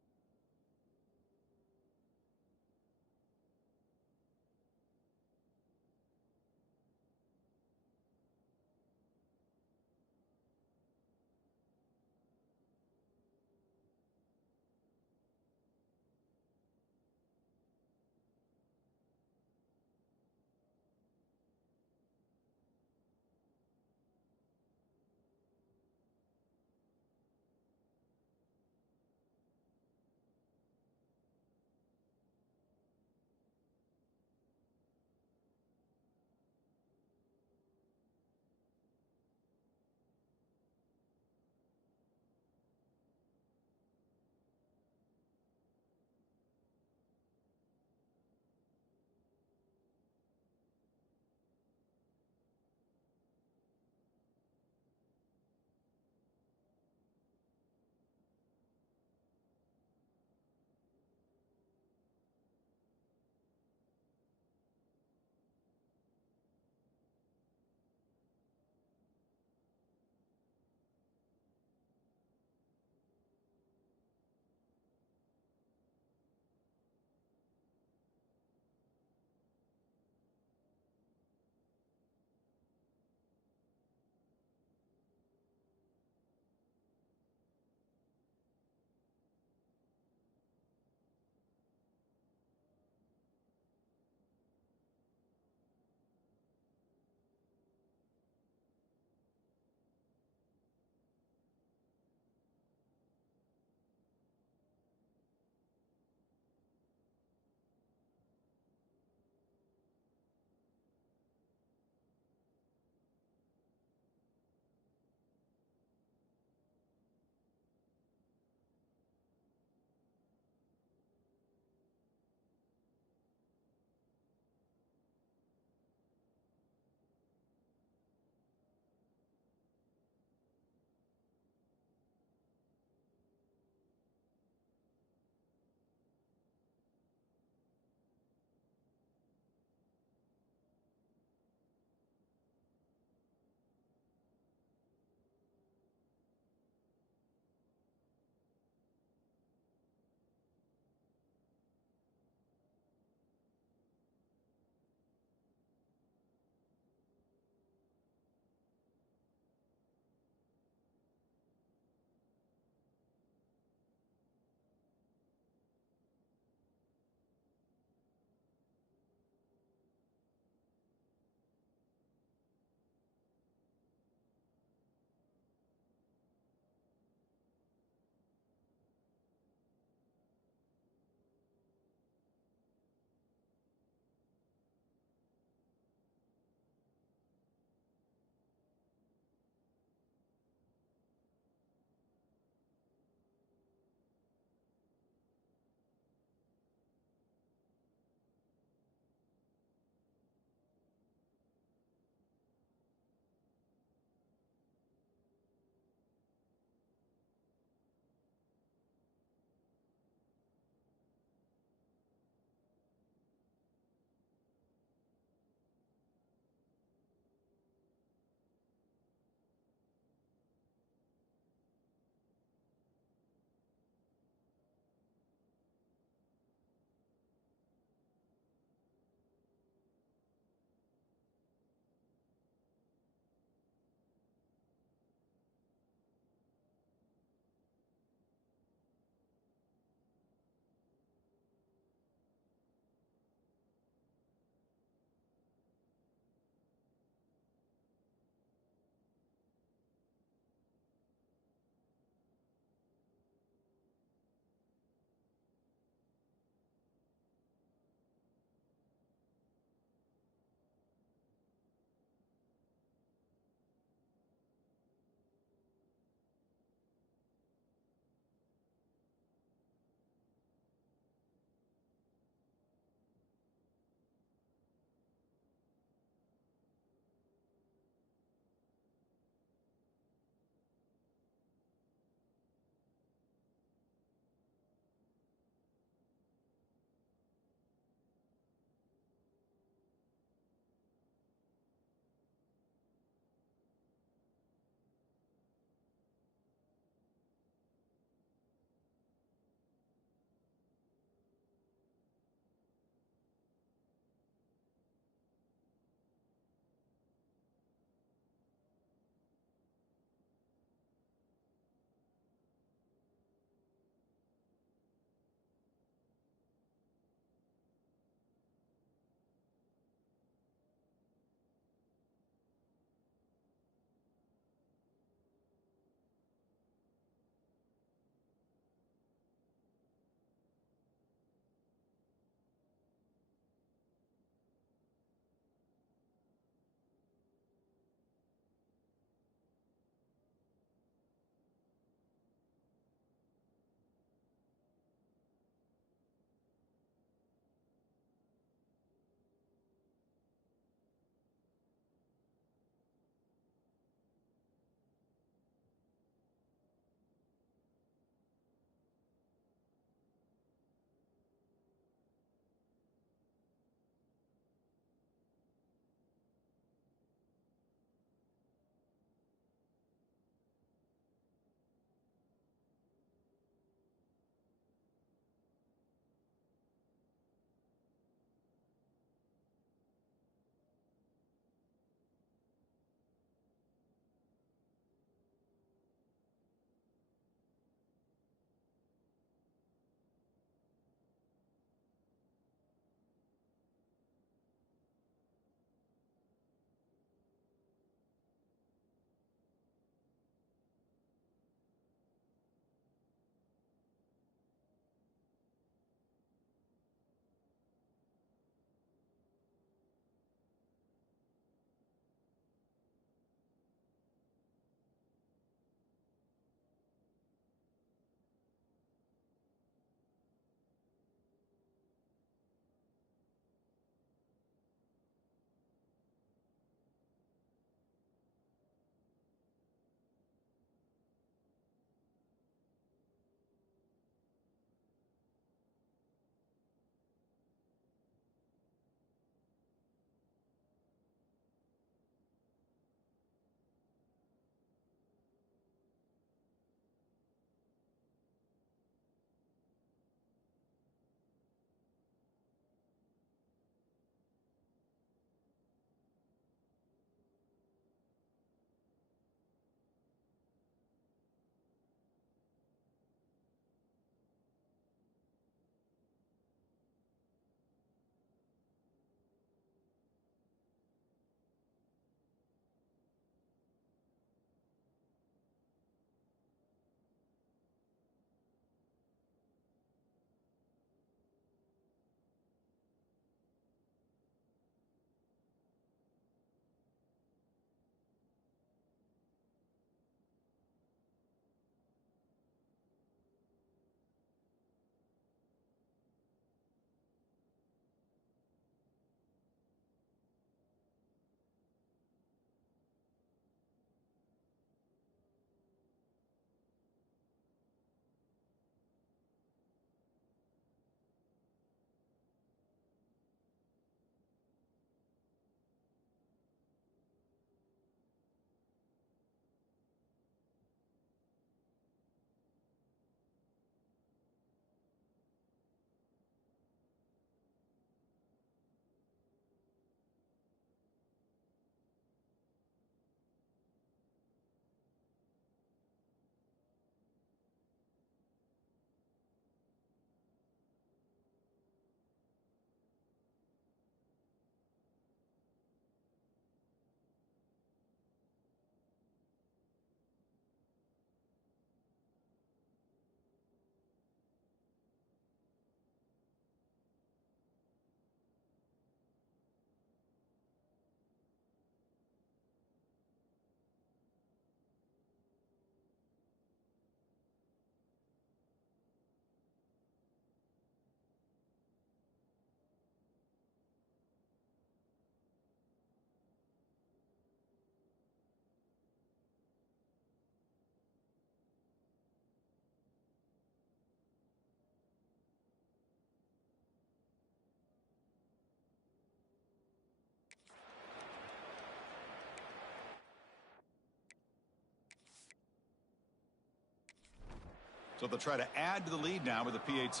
So they'll try to add to the lead now with a PAT.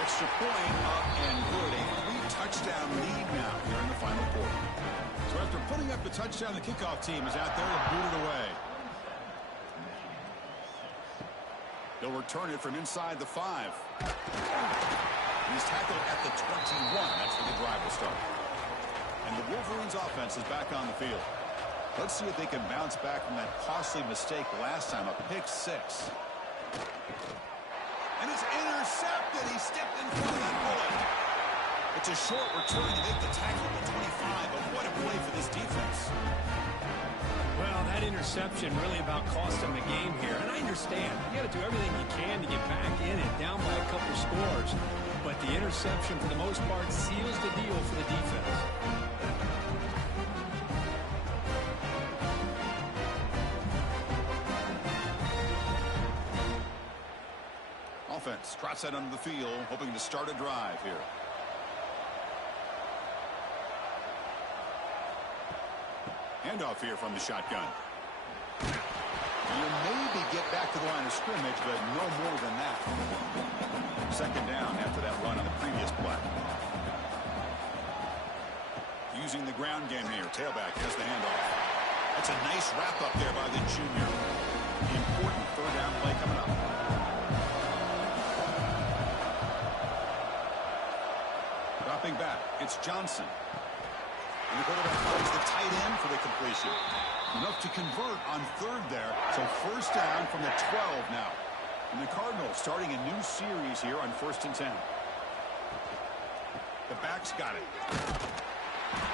Extra point up and good. A 3-touchdown lead now here in the final quarter. So after putting up the touchdown, the kickoff team is out there to boot it away. They'll return it from inside the 5. He's tackled at the 21. That's where the drive will start. And the Wolverines offense is back on the field. Let's see if they can bounce back from that costly mistake last time, a pick 6. And it's intercepted. He stepped in front of that bullet. It's a short return to make the tackle at the 25, but what a play for this defense. Well, that interception really about cost him the game here. And I understand. You got to do everything you can to get back in and down by a couple scores. But the interception, for the most part, seals the deal for the defense. Offense trots that onto the field, hoping to start a drive here. Handoff here from the shotgun. You'll maybe get back to the line of scrimmage, but no more than that. Second down after that run on the previous play. Using the ground game here. Tailback has the handoff. That's a nice wrap-up there by the junior. The important third down play coming up. Dropping back, it's Johnson. And the quarterback finds the tight end for the completion. Enough to convert on third there. So first down from the 12 now. And the Cardinals starting a new series here on 1st and 10. The back's got it.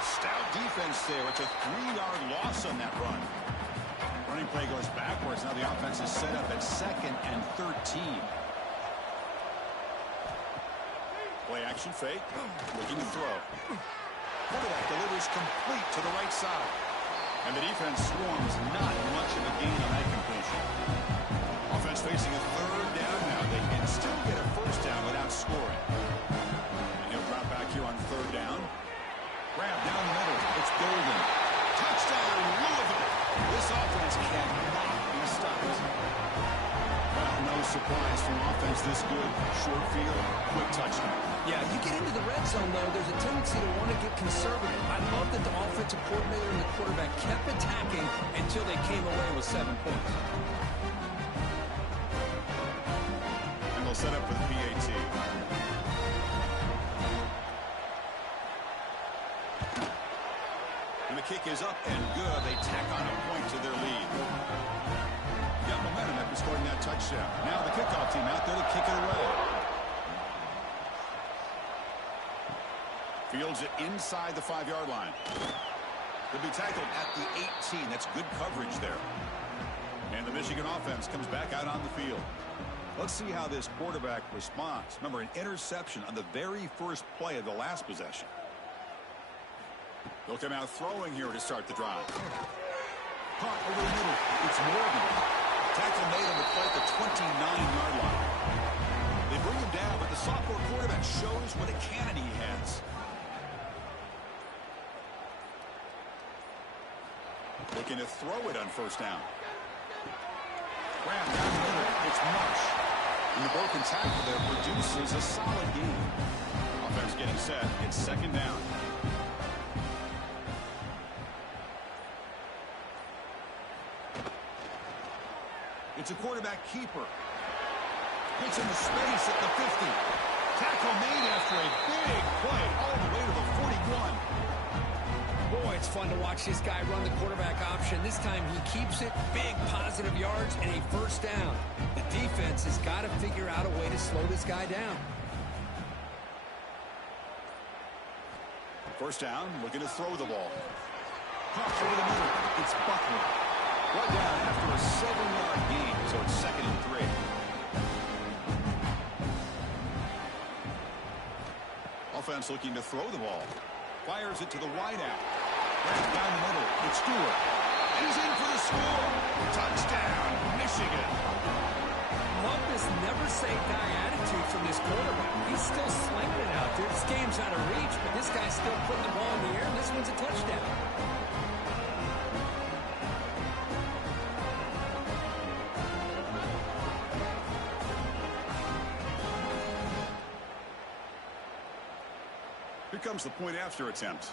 Stout defense there. It's a 3-yard loss on that run. Running play goes backwards. Now the offense is set up at 2nd and 13. Play action fake. Looking to throw. Quarterback delivers complete to the right side. And the defense swarms not much of a gain on that completion. Offense facing a third down now. They can still get a first down without scoring. And he'll drop back here on third down. Grab down the middle. It's Golden. Touchdown, Louisville. This offense cannot be stopped. Well, no surprise from offense this good. Short field, quick touchdown. Yeah, you get into the red zone, though, there's a tendency to want to get conservative. I love that the offensive coordinator and the quarterback kept attacking until they came away with 7 points. And they'll set up for the PAT. And the kick is up and good. They tack on a point to their lead. Got momentum after scoring that touchdown. Now the kickoff team out there to kick it away. Fields it inside the 5-yard line. They'll be tackled at the 18. That's good coverage there. And the Michigan offense comes back out on the field. Let's see how this quarterback responds. Remember, an interception on the very first play of the last possession. They'll come out throwing here to start the drive. Caught over the middle. It's Morgan. Tackle made on the play at the 29-yard line. They bring him down, but the sophomore quarterback shows what a cannon he has. Looking to throw it on first down. Ram down the middle. It's Marsh. And the broken tackle there produces a solid gain. Offense getting set. It's second down. It's a quarterback keeper. Gets into space at the 50. Tackle made after a big play all the way to the 41. Boy, it's fun to watch this guy run the quarterback option. This time he keeps it, big positive yards, and a first down. The defense has got to figure out a way to slow this guy down. First down, looking to throw the ball. Cross over the middle. It's Buckner. Right down after a 7-yard gain, so it's 2nd and 3. Offense looking to throw the ball. Fires it to the wide out. Right down the middle. It's Stewart. He's in for the score. Touchdown, Michigan. Love this never-say-die attitude from this quarterback. He's still slinging it out there. This game's out of reach, but this guy's still putting the ball in the air, and this one's a touchdown. Here comes the point after attempt.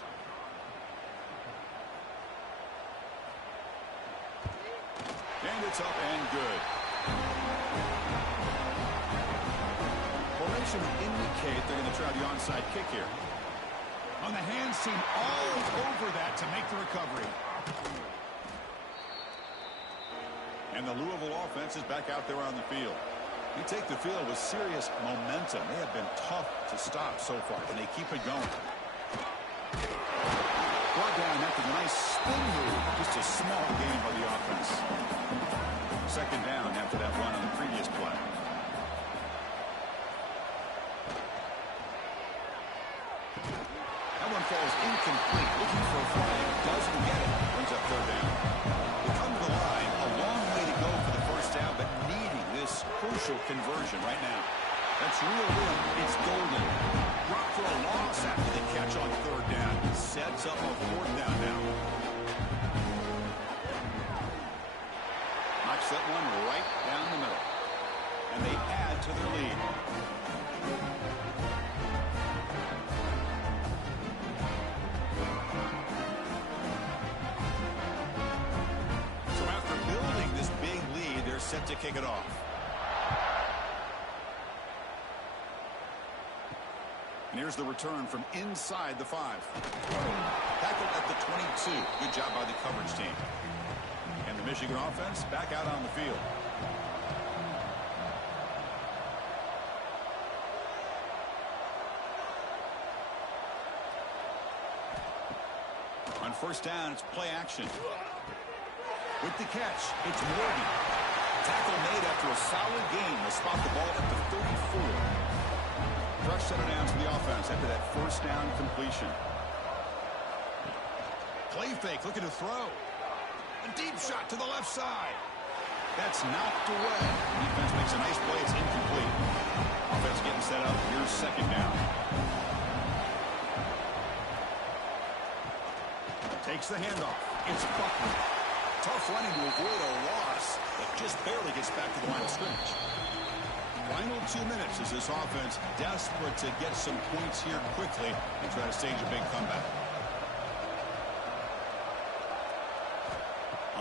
And it's up and good. Formation would indicate they're going to try the onside kick here. On the hands team all over that to make the recovery. And the Louisville offense is back out there on the field. You take the field with serious momentum. They have been tough to stop so far. Can they keep it going? Brought down after the nice spin move. Just a small gain by the offense. Second down after that run on the previous play. That one falls incomplete. Looking for a flag. Doesn't get it. Brings up third down. They come to the line. A long way to go for the first down, but needing this crucial conversion right now. That's reeled in. It's golden. Drop for a loss after the catch on third down. Sets up a fourth down now. Knocks that one right down the middle. And they add to their lead. So after building this big lead, they're set to kick it off. And here's the return from inside the 5. Tackled at the 22. Good job by the coverage team. And the Michigan offense back out on the field. On first down, it's play action. With the catch, it's Morgan. Tackle made after a solid gain. Will spot the ball at the 34. Fresh center down to the offense after that first down completion. Play fake, looking to throw. A deep shot to the left side. That's knocked away. Defense makes a nice play. It's incomplete. Offense getting set up. Here's second down. Takes the handoff. It's Buckner. Tough running to avoid a loss, but just barely gets back to the line of scrimmage. Final 2 minutes as this offense desperate to get some points here quickly and try to stage a big comeback.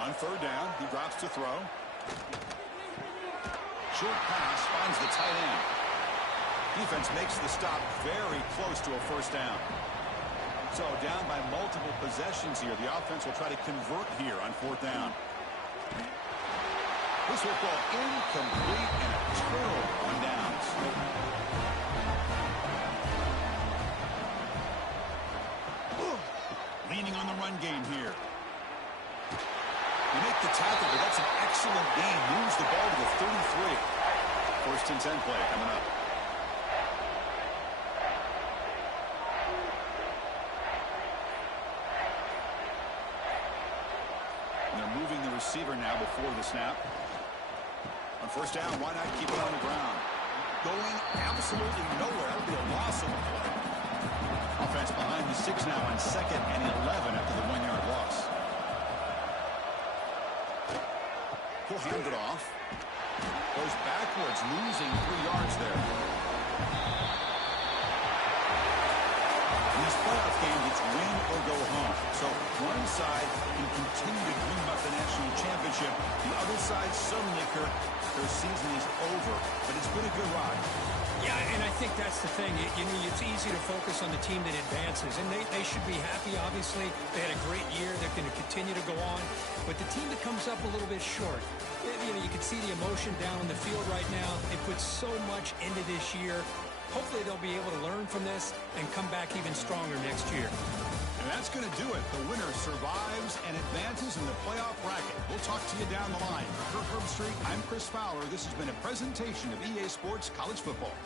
On third down, he drops to throw. Short pass finds the tight end. Defense makes the stop very close to a first down. So down by multiple possessions here. The offense will try to convert here on fourth down. This football incomplete and a turnover on downs. Leaning on the run game here. You make the tackle, but that's an excellent gain. Moves the ball to the 33. First and 10 play coming up. And they're moving the receiver now before the snap. On first down, why not keep it on the ground? Going absolutely nowhere. That'll be a loss of the play. Offense behind the 6 now on second and 11 after the 1-yard loss. He'll hand it off. Goes backwards, losing 3 yards there. In these playoff games, it's win or go home. So one side can continue to dream about the national championship. The other side suddenly, Kirk, their season is over. But it's been a good ride. Yeah, and I think that's the thing. You know, it's easy to focus on the team that advances, and they should be happy, obviously. They had a great year. They're going to continue to go on. But the team that comes up a little bit short, you know, you can see the emotion down on the field right now. They put so much into this year. Hopefully they'll be able to learn from this and come back even stronger next year. And that's going to do it. The winner survives and advances in the playoff bracket. We'll talk to you down the line. For Kirk Herbstreit, I'm Chris Fowler. This has been a presentation of EA Sports College Football.